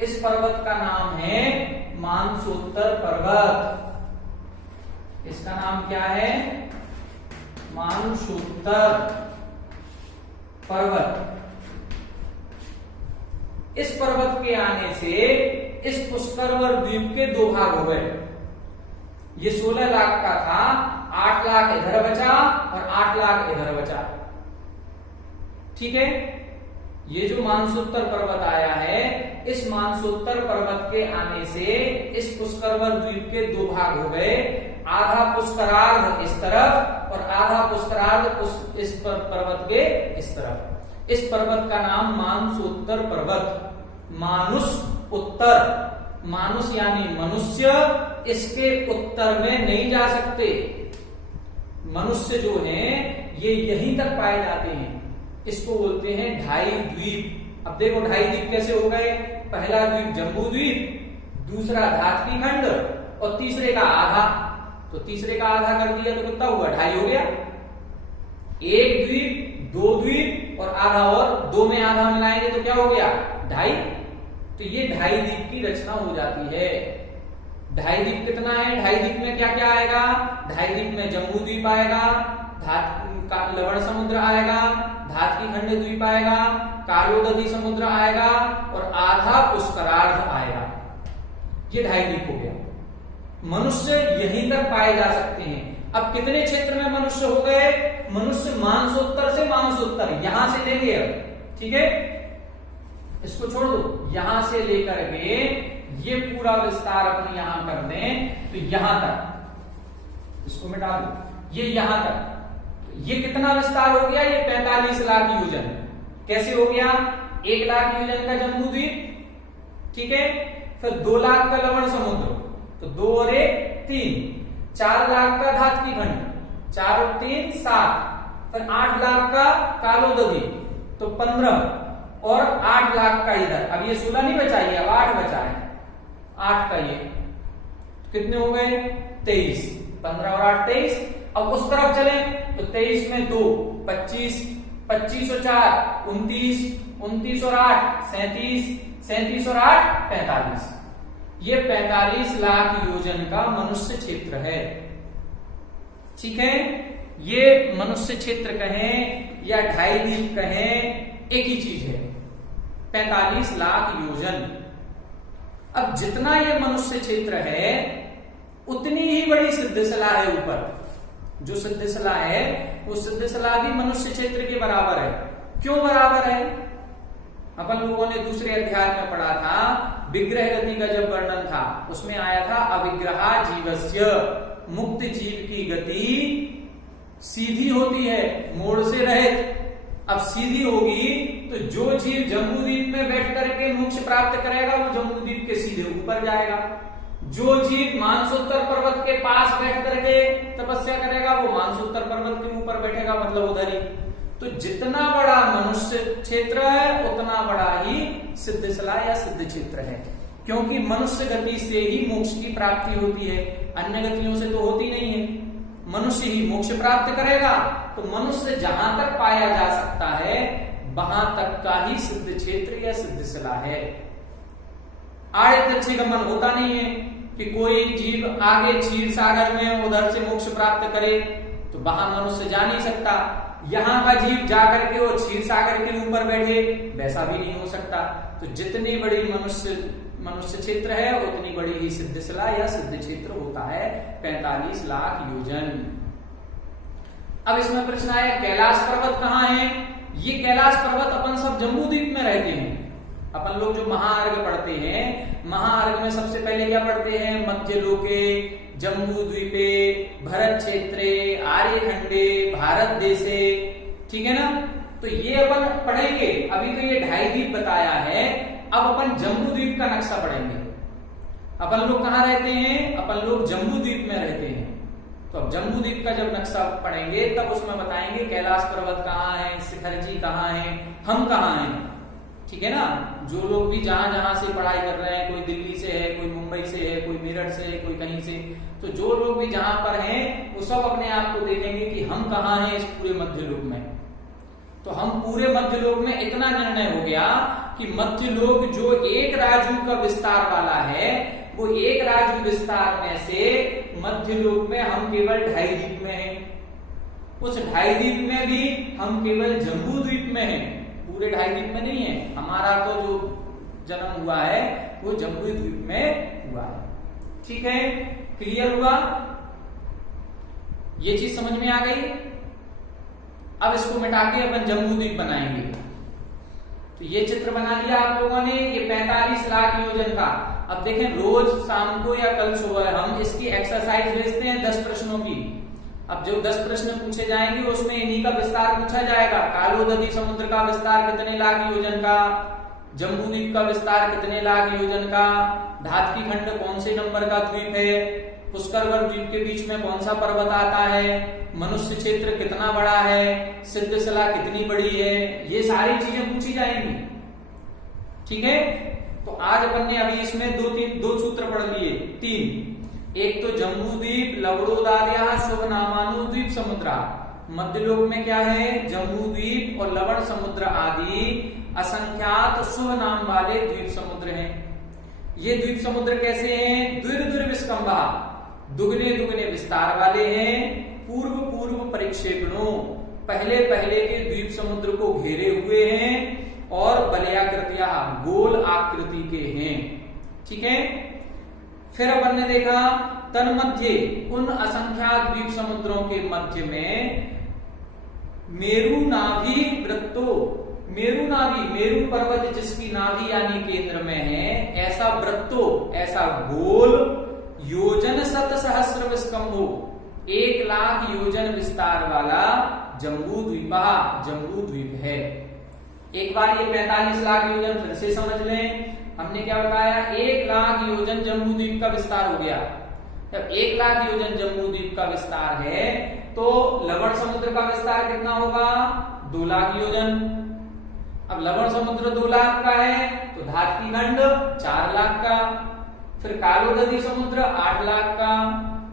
इस पर्वत का नाम है मानसोत्तर पर्वत। इसका नाम क्या है? मानसोत्तर पर्वत। इस पर्वत के आने से इस पुष्करवर द्वीप के दो भाग हो गए। ये 16 लाख का था, 8 लाख इधर बचा और 8 लाख इधर बचा। ठीक है। ये जो मानसोत्तर पर्वत आया है, इस मानसोत्तर पर्वत के आने से इस पुष्करवर द्वीप के दो भाग हो गए। आधा पुष्करार्ध इस तरफ और आधा पुष्करार्ध इस पर्वत के इस तरफ। इस पर्वत का नाम मानसोत्तर पर्वत। मानुष उत्तर, मानुष यानी मनुष्य, इसके उत्तर में नहीं जा सकते। मनुष्य जो हैं ये यहीं तक पाए जाते हैं। इसको बोलते हैं ढाई द्वीप। अब देखो ढाई द्वीप कैसे हो गए? पहला द्वीप जम्बू द्वीप, दूसरा धात्की खंड और तीसरे का आधा। तो तीसरे का आधा कर दिया तो कितना हुआ? ढाई हो गया। एक द्वीप, दो द्वीप और आधा, और दो में आधा मिलाएंगे तो क्या हो गया? ढाई। तो ये ढाई द्वीप की रचना हो जाती है। ढाई द्वीप कितना है? ढाई द्वीप में क्या क्या आएगा? ढाई द्वीप में जम्बू द्वीप आएगा, लवण समुद्र आएगा, धात्की खंड द्वीप आएगा, कालोदधी समुद्र आएगा और आधा पुष्करार्ध आएगा। ये ढाई द्वीप हो गया। मनुष्य यहीं तक पाए जा सकते हैं। अब कितने क्षेत्र में मनुष्य हो गए? मनुष्य मानसोत्तर से मानसोत्तर, यहां से लेंगे अब, ठीक है, इसको छोड़ दो, यहां से लेकर के ये पूरा विस्तार अपने यहां कर दें तो यहां तक, इसको मिटा दो, ये यहां तक। ये कितना विस्तार हो गया? ये 45 लाख योजन। कैसे हो गया? 1 लाख योजन का जम्बू द्वीप, ठीक है, फिर 2 लाख का लवण समुद्र, तो 2 और 1 3, 4 लाख का धात्की खंड, 4 और 3 7, फिर 8 लाख का कालोदधी तो 15 और 8 लाख का इधर। अब ये 16 नहीं बचा, ये अब 8 बचा है। 8 का ये कितने हो गए? 23। 15 और 8 23। अब उस तरफ चले तो 23 में 2 25, 25 और 4 29, 29 और 8 37, 37 और 8 45। ये 45 लाख योजन का मनुष्य क्षेत्र है। ठीक है। ये मनुष्य क्षेत्र कहें या ढाई द्वीप कहें, एक ही चीज है, 45 लाख योजन। अब जितना ये मनुष्य क्षेत्र है उतनी ही बड़ी सिद्धशिला है ऊपर। जो सिद्धशिला है वो सिद्धशिला भी मनुष्य क्षेत्र के बराबर है। क्यों बराबर है? अपन लोगों ने दूसरे अध्याय में पढ़ा था, विग्रह गति का जब वर्णन था उसमें आया था अविग्रहा जीवस्य, मुक्त जीव की गति सीधी होती है, मोड़ से रहित। अब सीधी होगी तो जो जीव जम्बूद्वीप में बैठ करके मोक्ष प्राप्त करेगा वो जम्बूद्वीप के सीधे ऊपर जाएगा। जो जीव मानसोत्तर पर्वत के पास बैठ करके तपस्या करेगा वो मानसोत्तर पर्वत के ऊपर बैठेगा, मतलब उधर ही। तो जितना बड़ा मनुष्य क्षेत्र है उतना बड़ा ही सिद्धशिला या सिद्ध क्षेत्र है, क्योंकि मनुष्य गति से ही मोक्ष की प्राप्ति होती है, अन्य गतियों से तो होती नहीं है। मनुष्य ही मोक्ष प्राप्त करेगा। तो मनुष्य जहां तक पाया जा सकता है वहां तक का ही सिद्ध क्षेत्र या सिद्ध शिला है। आड़े तिरछे गमन होता नहीं है कि कोई जीव आगे क्षीर सागर में उधर से मोक्ष प्राप्त करे, तो वहां मनुष्य जा नहीं सकता। यहाँ का जीव जाकर के वो क्षीर सागर के ऊपर बैठे, वैसा भी नहीं हो सकता। तो जितनी बड़ी मनुष्य क्षेत्र है उतनी बड़ी ही सिद्ध शिला या सिद्ध क्षेत्र होता है 45 लाख योजन। अब इसमें प्रश्न आया कैलाश पर्वत कहाँ है? ये कैलाश पर्वत अपन सब जम्बू द्वीप में रहते हैं। अपन लोग जो महाअर्घ पढ़ते हैं, महाअर्घ में सबसे पहले क्या पढ़ते हैं? मध्य लोके, जम्बू द्वीपे, भरत क्षेत्रे, आर्यखंडे, भारत देशे, ठीक है ना। तो ये अपन पढ़ेंगे। अभी तो ये 2.5 द्वीप बताया है, अब अपन जम्बू द्वीप का नक्शा पढ़ेंगे। अपन लोग कहाँ रहते हैं? अपन लोग जम्बू द्वीप में रहते हैं। तो अब जम्बू द्वीप का जब नक्शा पढ़ेंगे तब उसमें बताएंगे कैलाश पर्वत कहाँ है, शिखर जी कहाँ है, हम कहाँ हैं, ठीक है ना। जो लोग भी जहां जहां से पढ़ाई कर रहे हैं, कोई दिल्ली से है, कोई मुंबई से है, कोई मेरठ से है, कोई कहीं से, तो जो लोग भी जहां पर हैं वो सब अपने आप को देखेंगे कि हम कहाँ हैं इस पूरे मध्यलोक में। तो हम पूरे मध्यलोक में इतना निर्णय हो गया कि मध्यलोक जो एक राजू का विस्तार वाला है, वो एक राजू विस्तार में से मध्यलोक में हम केवल 2.5 द्वीप में हैं। उस 2.5 द्वीप में भी हम केवल जम्बू द्वीप में हैं, पूरे 2.5 द्वीप में नहीं है। हमारा तो जो जन्म हुआ है वो जम्बू द्वीप में हुआ है, ठीक है। क्लियर हुआ? ये चीज समझ में आ गई। अब इसको मिटा के अपन जम्बू द्वीप बनाएंगे। तो ये चित्र बना लिया आप लोगों ने, ये 45 लाख योजन का। अब देखें रोज शाम को या कल सुबह हम इसकी एक्सरसाइज भेजते हैं 10 प्रश्नों की। अब जो 10 प्रश्न पूछे जाएंगे उसमें इन्हीं का विस्तार पूछा जाएगा। कालोदधी समुद्र का विस्तार कितने लाख योजन का, जम्बू द्वीप का विस्तार कितने लाख योजन का, धातकी खंड कौन से नंबर का द्वीप है, पुष्करवर द्वीप के बीच में कौन सा पर्वत आता है, मनुष्य क्षेत्र कितना बड़ा है, सिद्ध शिला कितनी बड़ी है, ये सारी चीजें पूछी जाएंगी, ठीक है। तो आज अपन ने अभी इसमें दो सूत्र पढ़ लिए, 3। एक तो जम्बू द्वीप, लवणोदार्या, शुभ नामानु द्वीप समुद्रा। मध्यलोक में क्या है? जम्बू द्वीप और लवण समुद्र आदि असंख्यात शुभ नाम वाले द्वीप समुद्र हैं। ये द्वीप समुद्र कैसे हैं? द्विर विस्कंभा, दुगने दुगने विस्तार वाले हैं। पूर्व परिक्षेपणों, पहले के द्वीप समुद्र को घेरे हुए हैं और वलयाकृतिया, गोल आकृति के हैं, ठीक है। फिर अपन ने देखा तन्मध्य, उन असंख्यात द्वीप समुद्रों के मध्य में मेरु नाभि वृत्तो, मेरु नाभि, मेरु पर्वत जिसकी नाभि यानी केंद्र में है, ऐसा वृत्तो, ऐसा गोल योजन 100 सहस्र विस्कंभो, 1 लाख योजन विस्तार वाला जम्बू द्वीप है। एक बार ये 45 लाख योजन फिर से समझ लें। हमने क्या बताया? 1 लाख योजन जम्बू द्वीप का विस्तार हो गया। जब 1 लाख योजन जम्बू द्वीप का विस्तार है तो लवण समुद्र का विस्तार कितना होगा? 2 लाख योजन। अब लवण समुद्र 2 लाख का है तो धातकी खंड 4 लाख का, फिर कालोदधी समुद्र 8 लाख का,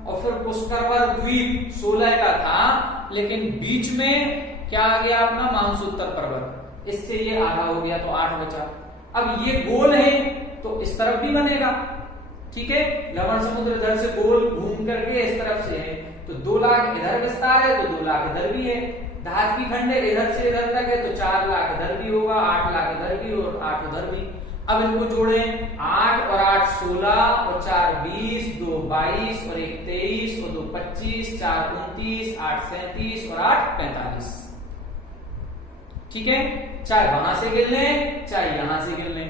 और फिर पुष्करवर द्वीप 16 का था, लेकिन बीच में क्या आ गया अपना? मानसोत्तर पर्वत, इससे ये आधा हो गया तो 8 बचा। अब ये गोल है तो इस तरफ भी बनेगा, ठीक है। लवण समुद्र इधर से गोल घूम करके इस तरफ से है तो 2 लाख इधर विस्तार है तो 2 लाख इधर भी है। धातकी खंड इधर से इधर तक है तो 4 लाख इधर भी होगा, 8 लाख इधर भी और 8 उधर भी। अब इनको जोड़ें, 8 और 8 16 और 4 20, 2 22 और 1 23 और 2 25, 4 29, 8 37 और 8 45, ठीक है। चाहे वहां से गिन लें चाहे यहां से गिन लें,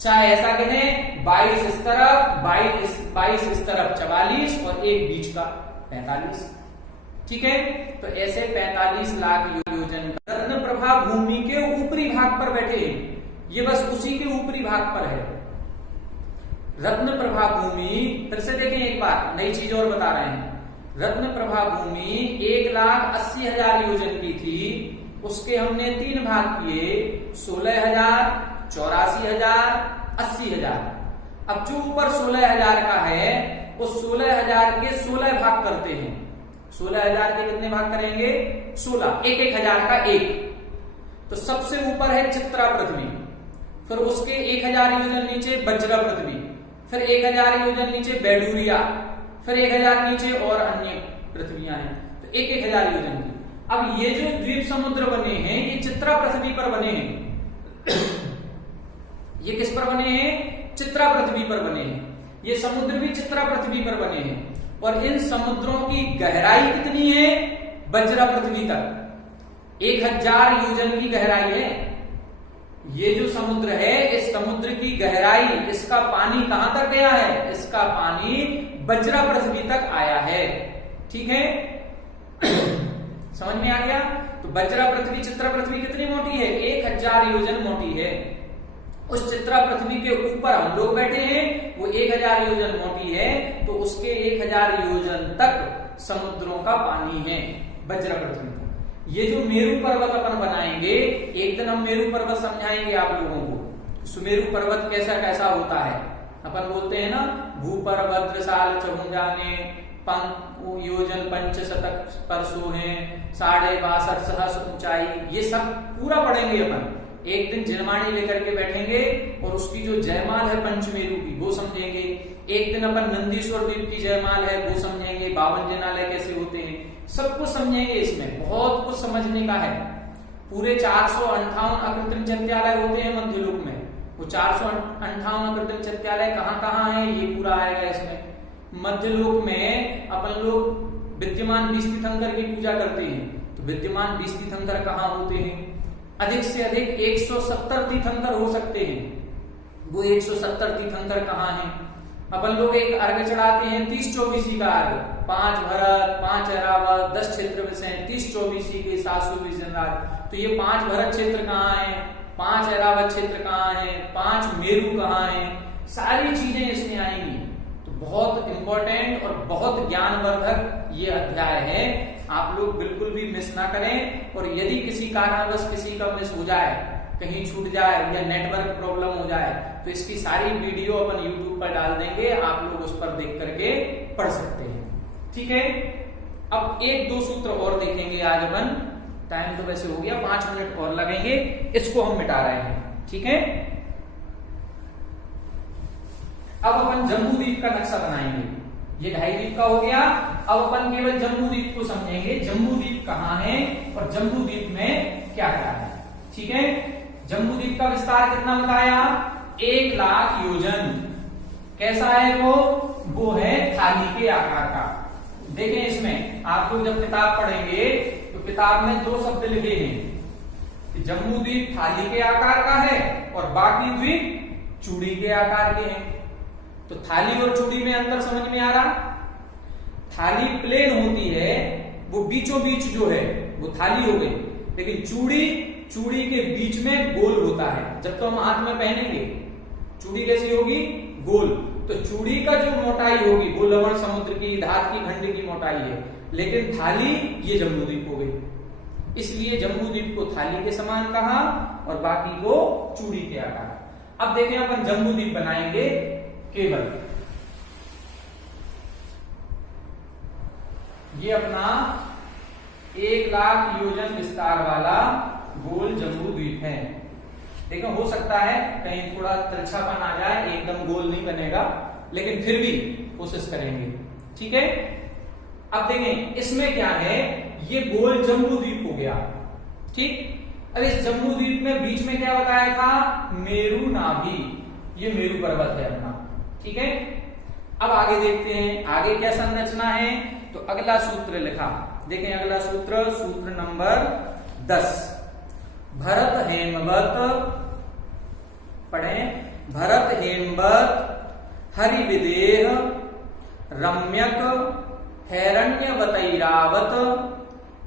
चाहे ऐसा गिने 22 इस तरफ, 22 इस तरफ 44 और एक बीच का 45, ठीक है। तो ऐसे 45 लाख योजन रत्न प्रभा भूमि के ऊपरी भाग पर बैठे हैं, ये बस उसी के ऊपरी भाग पर है रत्न प्रभा भूमि। फिर से देखें एक बार, नई चीज और बता रहे हैं। रत्न प्रभा भूमि 1,80,000 योजन की थी, उसके हमने 3 भाग किए, 16,000, 84,000, 80,000। अब जो ऊपर 16,000 का है उस 16,000 के 16 भाग करते हैं। 16,000 के कितने भाग करेंगे? 16। 1,000 का 1। तो सबसे ऊपर है चित्रा पृथ्वी, फिर उसके 1,000 योजन नीचे वज्र पृथ्वी, फिर 1,000 योजन नीचे बैडूरिया, फिर 1,000 नीचे और अन्य पृथ्वियां हैं। तो 1,000 योजन की। अब ये जो द्वीप समुद्र बने हैं ये चित्रा पृथ्वी पर बने हैं। ये किस पर बने हैं? चित्रा पृथ्वी पर बने हैं। ये समुद्र भी चित्रा पृथ्वी पर बने हैं। और इन समुद्रों की गहराई कितनी है? वज्र पृथ्वी तक 1,000 योजन की गहराई है। ये जो समुद्र है इस समुद्र की गहराई, इसका पानी कहां तक गया है? इसका पानी वज्र पृथ्वी तक आया है। ठीक है, समझ में आ गया? तो वज्र पृथ्वी चित्रा पृथ्वी कितनी मोटी है? 1,000 योजन मोटी है। उस चित्रा पृथ्वी के ऊपर हम लोग बैठे हैं, वो 1,000 योजन मोटी है, तो उसके 1,000 योजन तक समुद्रों का पानी है वज्र पृथ्वी तक। ये जो मेरू पर्वत अपन बनाएंगे, एक दिन हम मेरू पर्वत समझाएंगे आप लोगों को। सुमेरु पर्वत कैसा कैसा होता है। अपन बोलते हैं ना, भूपर्वत साल चहुंजाने योजन 500 पर सोहे 62.5 सहस्र ऊंचाई, ये सब पूरा पढ़ेंगे अपन। एक दिन जिनवाणी लेकर के बैठेंगे और उसकी जो जयमाल है पंचमेरु की वो समझेंगे। एक दिन अपन नंदीश्वर द्वीप की जयमाल है वो समझेंगे। 52 जिनालय कैसे होते हैं सब कुछ समझेंगे। इसमें बहुत कुछ समझने का है। पूरे 458 अकृत्रिम चैत्यालय होते हैं मध्यलोक में। वो 458 अकृत्रिम चैत्यालय कहाँ कहाँ है ये पूरा आएगा इसमें। मध्यलोक में अपन लोग विद्यमान 20 तीर्थंकर की पूजा करते हैं, तो विद्यमान 20 तीर्थंकर कहाँ होते हैं? अधिक से अधिक 170 तीर्थंकर हो सकते हैं। वो 170 तीर्थंकर कहाँ हैं? अपन लोग एक अर्घ चढ़ाते हैं 30-24 का अर्घ, 5 भरत, 5 ऐरावत, 10 क्षेत्र विषय, 30-24 के 720 दिन रात। तो ये 5 भरत क्षेत्र कहाँ है, 5 ऐरावत क्षेत्र कहाँ है, 5 मेरू कहाँ है, सारी चीजें इसमें आएंगी। तो बहुत इंपॉर्टेंट और बहुत ज्ञानवर्धक ये अध्याय है। आप लोग बिल्कुल भी मिस ना करें। और यदि किसी कारणवश किसी का मिस हो जाए, कहीं छूट जाए या नेटवर्क प्रॉब्लम हो जाए, तो इसकी सारी वीडियो अपन YouTube पर डाल देंगे, आप लोग उस पर देख करके पढ़ सकते हैं। ठीक है, अब 1-2 सूत्र और देखेंगे आज अपन। टाइम तो वैसे हो गया, 5 मिनट और लगेंगे, इसको हम मिटा रहे हैं। ठीक है, अब अपन जम्बू द्वीप का नक्शा बनाएंगे। ये 2.5 द्वीप का हो गया। अब अपन केवल जम्बू द्वीप को समझेंगे। जम्बू द्वीप कहाँ है और जम्बू द्वीप में क्या क्या है। ठीक है, जम्बू द्वीप का विस्तार कितना बताया? 1,00,000 योजन। कैसा है वो है थाली के आकार का। देखें इसमें आप लोग जब किताब पढ़ेंगे तो किताब में 2 शब्द लिखे हैं, जम्बू द्वीप थाली के आकार का है और बाकी द्वीप चूड़ी के आकार के हैं। तो थाली और चूड़ी में अंतर समझ में आ रहा? थाली प्लेन होती है, वो बीचों बीच जो है वो थाली हो गई, लेकिन चूड़ी के बीच में गोल होता है। जब तो हम हाथ में पहनेंगे चूड़ी कैसी होगी? गोल। तो चूड़ी का जो मोटाई होगी वो लवण समुद्र की धात की खंड की मोटाई है, लेकिन थाली ये जम्बू द्वीप हो गई। इसलिए जम्बू द्वीप को थाली के समान कहा और बाकी को चूड़ी के आकार। अब देखें अपन जम्बू द्वीप बनाएंगे केवल। ये अपना 1,00,000 योजन विस्तार वाला गोल जम्बू द्वीप है। देखो हो सकता है कहीं थोड़ा तिरछापन आ जाए, एकदम गोल नहीं बनेगा, लेकिन फिर भी कोशिश करेंगे। ठीक है, अब देखें इसमें क्या है, ये गोल जम्बू द्वीप हो गया। ठीक, अब इस जम्बू द्वीप में बीच में क्या बताया था? मेरू नाभि। ये मेरू पर्वत है अपना। ठीक है, अब आगे देखते हैं आगे क्या संरचना है। तो अगला सूत्र लिखा, देखें अगला सूत्र, सूत्र नंबर 10। भरत हेमवत, पढ़ें, भरत हेमवत हरि विदेह रम्यक हैरण्यवतैरावत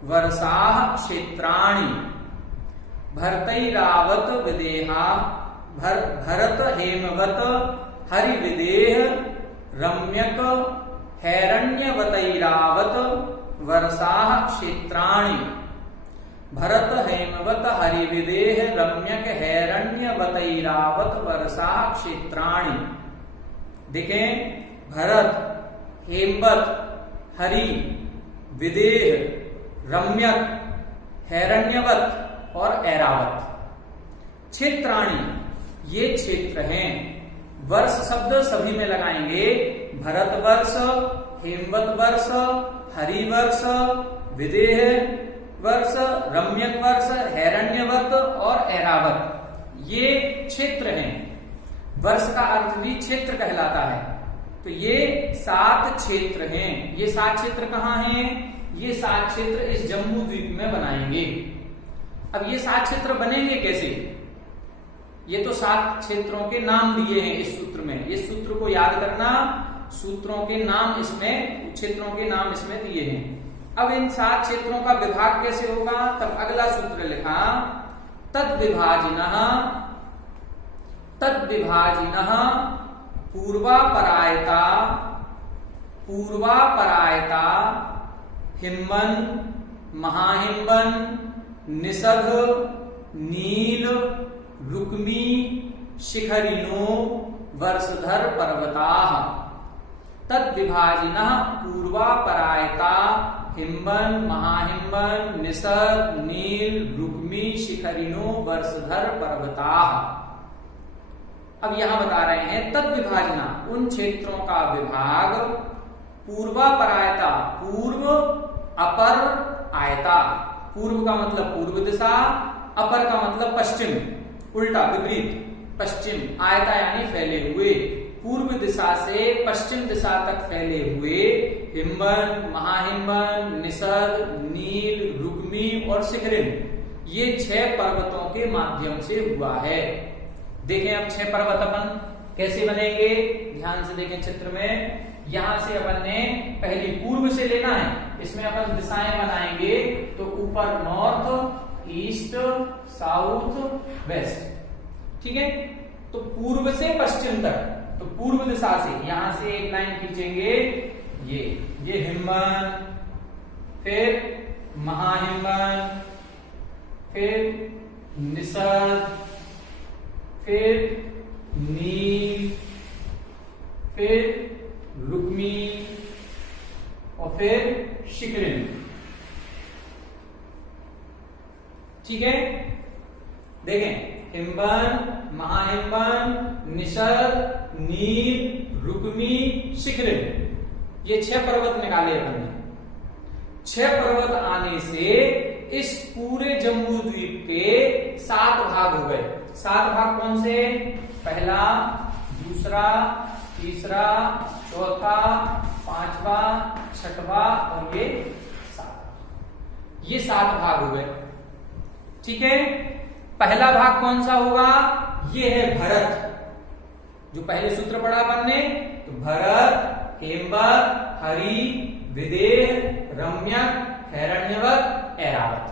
वर्षाः क्षेत्राणि भरतैरावत विदेहा भरत हेमवत हरि विदेह रम्यक हैरण्यवतैरावत वर्षाः क्षेत्राणि भरत हेमवत हरि विदेह रम्यक हैरण्यवतैरावत वर्षाः क्षेत्राणि। देखें, भरत हेमवत हरि विदेह, रम्यक, हैरण्यवत और ऐरावत। क्षेत्राणि, ये क्षेत्र हैं। वर्ष शब्द सभी में लगाएंगे। भरतवर्ष, हेमवत वर्ष, हरिवर्ष, विदेह वर्ष, रम्यक वर्ष, हैरण्यवत और ऐरावत, ये क्षेत्र हैं। वर्ष का अर्थ भी क्षेत्र कहलाता है। तो ये 7 क्षेत्र हैं। ये 7 क्षेत्र कहाँ हैं? ये 7 क्षेत्र इस जम्बू द्वीप में बनाएंगे। अब ये 7 क्षेत्र बनेंगे कैसे? ये तो 7 क्षेत्रों के नाम दिए हैं इस सूत्र में। इस सूत्र को याद करना, सूत्रों के नाम इसमें, क्षेत्रों के नाम इसमें दिए हैं। अब इन 7 क्षेत्रों का विभाग कैसे होगा? तब अगला सूत्र लिखा, तद विभाजिनः पूर्वापरायता हिम्मन, महाहिम्मन, निषद, नील, रुक्मी, शिखरिणो, वर्षधर पर्वताः। तद विभाजिनः पूर्वापरायता हिम्मन, महाहिम्मन, निषद, नील, रुक्मी, शिखरिणो, वर्षधर पर्वताः। अब यहां बता रहे हैं तद विभाजना, उन क्षेत्रों का विभाग, पूर्वापरायता, पूर्व, अपर, आयता। पूर्व का मतलब पूर्व दिशा, अपर का मतलब पश्चिम, उल्टा विपरीत, पश्चिम, आयता यानी फैले हुए। पूर्व दिशा से पश्चिम दिशा तक फैले हुए हिम्मन, महाहिम्मन, निषद, नील, रुक्मी और शिखरिन, ये 6 पर्वतों के माध्यम से हुआ है। देखें अब 6 पर्वत अपन कैसे बनेंगे, ध्यान से देखें चित्र में। यहां से अपन ने पहले पूर्व से लेना है, इसमें अपन दिशाएं बनाएंगे। तो ऊपर नॉर्थ, ईस्ट, साउथ, वेस्ट, ठीक है। तो पूर्व से पश्चिम तक, तो पूर्व दिशा से यहां से एक लाइन खींचेंगे, ये हिम्मन, फिर महाहिम्मन, फिर निषद, फिर नील, फिर रुक्मी और फिर शिखरिन, ठीक है। देखें, हिम्मन, महाहिम्मन, निषद, नील, रुक्मी, शिखरिन, ये 6 पर्वत निकाले अपन ने। 6 पर्वत आने से इस पूरे जम्बू द्वीप के 7 भाग हो गए। 7 भाग कौन से? पहला, दूसरा, तीसरा, चौथा, 5वां, 6वां और ये 7। ये 7 भाग हो गए, ठीक है। पहला भाग कौन सा होगा? ये है भरत, जो पहले सूत्र पढ़ा अपन ने। तो भरत, हेमवत, हरि, विदेह, रम्यक, हैरण्यवत, ऐरावत।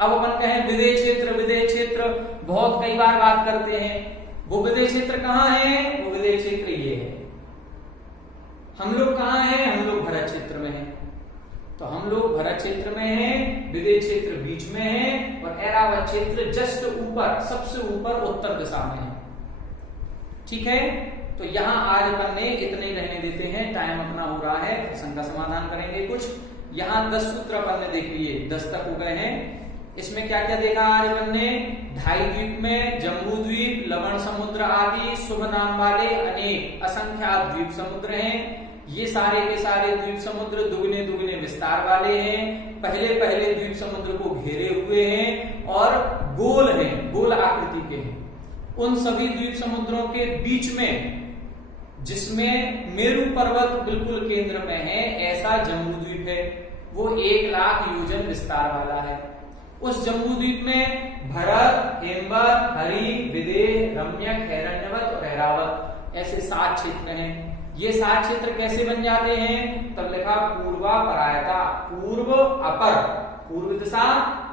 अब अपन कहें विदेह क्षेत्र, विदेह क्षेत्र बहुत कई बार बात करते हैं। वो विदेह क्षेत्र कहाँ है? वो विदेह क्षेत्र ये है। हम लोग कहाँ हैं? हम लोग भरत क्षेत्र में हैं। तो हम लोग भरत क्षेत्र में हैं, विदेह क्षेत्र बीच में है और ऐरावत क्षेत्र जस्ट ऊपर, सबसे ऊपर उत्तर दिशा में है, ठीक है। तो यहां आज अपन ने इतने ही रहने देते हैं, टाइम अपना हो रहा है, प्रश्न का समाधान करेंगे कुछ। यहां 10 सूत्र अपन ने देख लिए, 10 तक हो गए हैं। इसमें क्या क्या देखा आज अपन ने? 2.5 द्वीप में जम्बू द्वीप, लवण समुद्र आदि शुभ नाम वाले अनेक असंख्यात द्वीप समुद्र हैं। ये सारे के सारे द्वीप समुद्र दुगने दुगने विस्तार वाले हैं। पहले पहले द्वीप समुद्र को घेरे हुए हैं और गोल हैं, गोल आकृति के हैं। उन सभी द्वीप समुद्रों के बीच में, जिसमें मेरू पर्वत बिल्कुल केंद्र में है, ऐसा जम्बू द्वीप है। वो 1 लाख योजन विस्तार वाला है। उस जम्बू द्वीप में भरत, हेमवत, हरि, विदेह, रम्यक, हैरण्यवत और ऐरावत, ऐसे 7 क्षेत्र हैं। ये 7 क्षेत्र कैसे बन जाते हैं? तब लिखा पूर्वापरायता, पूर्व, अपर, पूर्व दिशा,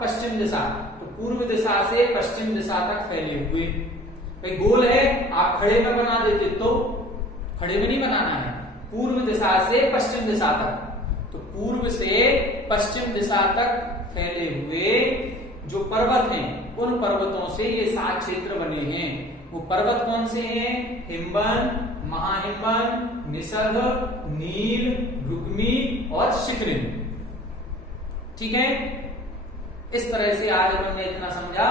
पश्चिम दिशा। तो पूर्व दिशा से पश्चिम दिशा तक फैले हुए। भाई गोल है, आप खड़े में बना देते तो खड़े में नहीं बनाना है, पूर्व दिशा से पश्चिम दिशा तक। तो पूर्व से पश्चिम दिशा तक फैले हुए जो पर्वत हैं उन पर्वतों से ये 7 क्षेत्र बने हैं। वो पर्वत कौन से हैं? हिमवन, महाहिमवन, निषद, नील, रुक्मी और शिखरिन। ठीक है, इस तरह से आज अपन ने इतना समझा।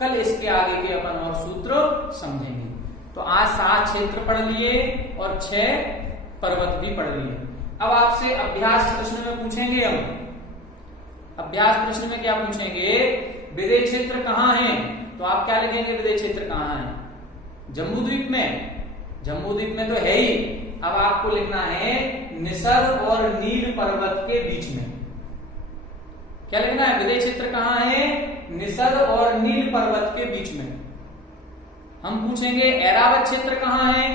कल इसके आगे के अपन और सूत्र समझेंगे। तो आज 7 क्षेत्र पढ़ लिए और 6 पर्वत भी पढ़ लिए। अब आपसे अभ्यास प्रश्न में पूछेंगे हम। अभ्यास प्रश्न में क्या पूछेंगे? विदेय क्षेत्र कहाँ है? तो आप क्या लिखेंगे? विदेय क्षेत्र कहाँ है? जम्बूद्वीप में। जम्बूद्वीप में तो है ही। अब आपको लिखना है निषद और नील पर्वत के बीच में। क्या लिखना है? विदेय क्षेत्र कहाँ है? निषद और नील पर्वत के बीच में। हम पूछेंगे ऐरावत क्षेत्र कहाँ है?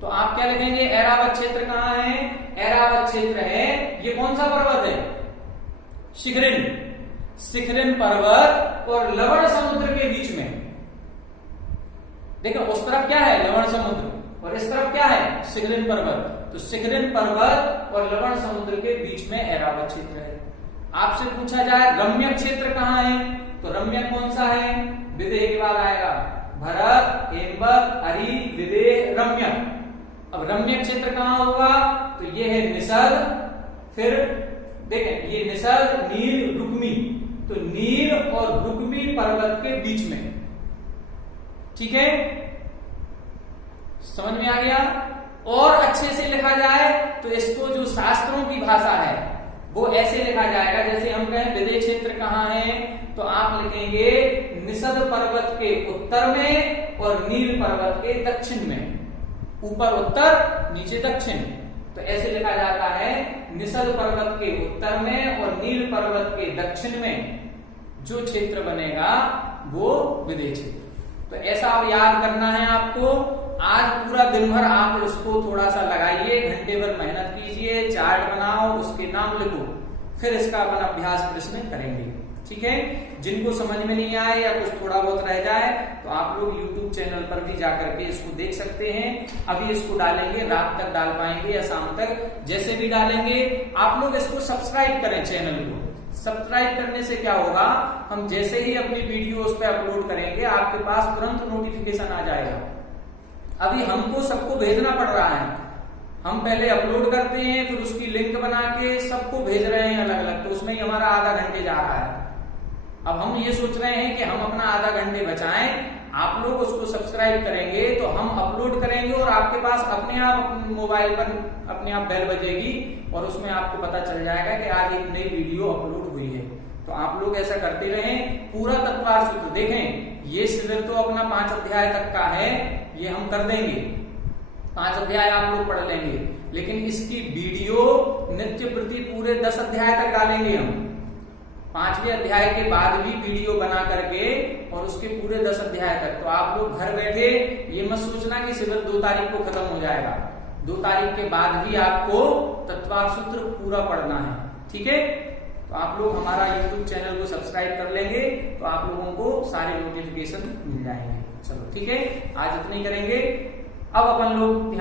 तो आप क्या लिखेंगे? ऐरावत क्षेत्र कहाँ है? ऐरावत क्षेत्र है, ये कौन सा पर्वत है? शिखरिन। शिखरिन पर्वत और लवण समुद्र के बीच में। देखो उस तरफ क्या है? लवण समुद्र, और इस तरफ क्या है? शिखरिन पर्वत। तो शिखरिन पर्वत और लवण समुद्र के बीच में ऐरावत क्षेत्र है। आपसे पूछा जाए रम्य क्षेत्र कहाँ है? तो रम्य कौन सा है? विदेह के बाद आएगा भरत, हेमवत, हरि, विदेह, रम्य। अब रम्य क्षेत्र कहाँ होगा? तो ये है निषद, फिर देखें ये निषद, नील, रुक्मी। तो नील और रुक्मी पर्वत के बीच में। ठीक है, समझ में आ गया? और अच्छे से लिखा जाए तो इसको जो शास्त्रों की भाषा है वो ऐसे लिखा जाएगा, जैसे हम कहें विदेय क्षेत्र कहाँ है, तो आप लिखेंगे निषद पर्वत के उत्तर में और नील पर्वत के दक्षिण में। ऊपर उत्तर, नीचे दक्षिण। तो ऐसे लिखा जाता है निषद पर्वत के उत्तर में और नील पर्वत के दक्षिण में जो क्षेत्र बनेगा वो विदेय क्षेत्र। तो ऐसा अब याद करना है आपको। आज पूरा दिन भर आप इसको थोड़ा सा लगाइए, घंटे भर मेहनत कीजिए, चार्ट बनाओ, उसके नाम लिखो, फिर इसका अपन अभ्यास प्रश्न करेंगे। ठीक है, जिनको समझ में नहीं आए या कुछ थोड़ा बहुत रह जाए तो आप लोग YouTube चैनल पर भी जाकर के इसको देख सकते हैं। अभी इसको डालेंगे, रात तक डाल पाएंगे या शाम तक, जैसे भी डालेंगे। आप लोग इसको सब्सक्राइब करें चैनल को। सब्सक्राइब करने से क्या होगा, हम जैसे ही अपनी वीडियो उस पर अपलोड करेंगे आपके पास तुरंत नोटिफिकेशन आ जाएगा। अभी हमको सबको भेजना पड़ रहा है। हम पहले अपलोड करते हैं, फिर उसकी लिंक बना के सबको भेज रहे हैं अलग अलग, तो उसमें ही हमारा आधा घंटे जा रहा है। अब हम ये सोच रहे हैं कि हम अपना आधा घंटे बचाएं, आप लोग उसको सब्सक्राइब करेंगे तो हम अपलोड करेंगे और आपके पास अपने आप मोबाइल पर अपने आप बेल बजेगी और उसमें आपको पता चल जाएगा कि आज एक नई वीडियो अपलोड हुई है। तो आप लोग ऐसा करते रहें। पूरा तत्वार सूत्र देखें, ये शिविर तो अपना 5 अध्याय तक का है, ये हम कर देंगे, 5 अध्याय आप लोग पढ़ लेंगे। लेकिन इसकी वीडियो नित्य प्रति पूरे 10 अध्याय तक डालेंगे हम। 5वें अध्याय के बाद भी वीडियो बना करके और उसके पूरे 10 अध्याय तक। तो आप लोग घर बैठे ये मत सोचना कि शिविर 2 तारीख को खत्म हो जाएगा। 2 तारीख के बाद भी आपको तत्वार सूत्र पूरा पढ़ना है। ठीक है, तो आप लोग हमारा YouTube चैनल को सब्सक्राइब कर लेंगे तो आप लोगों को सारे नोटिफिकेशन मिल जाएंगे। चलो ठीक है, आज इतने ही करेंगे। अब अपन लोग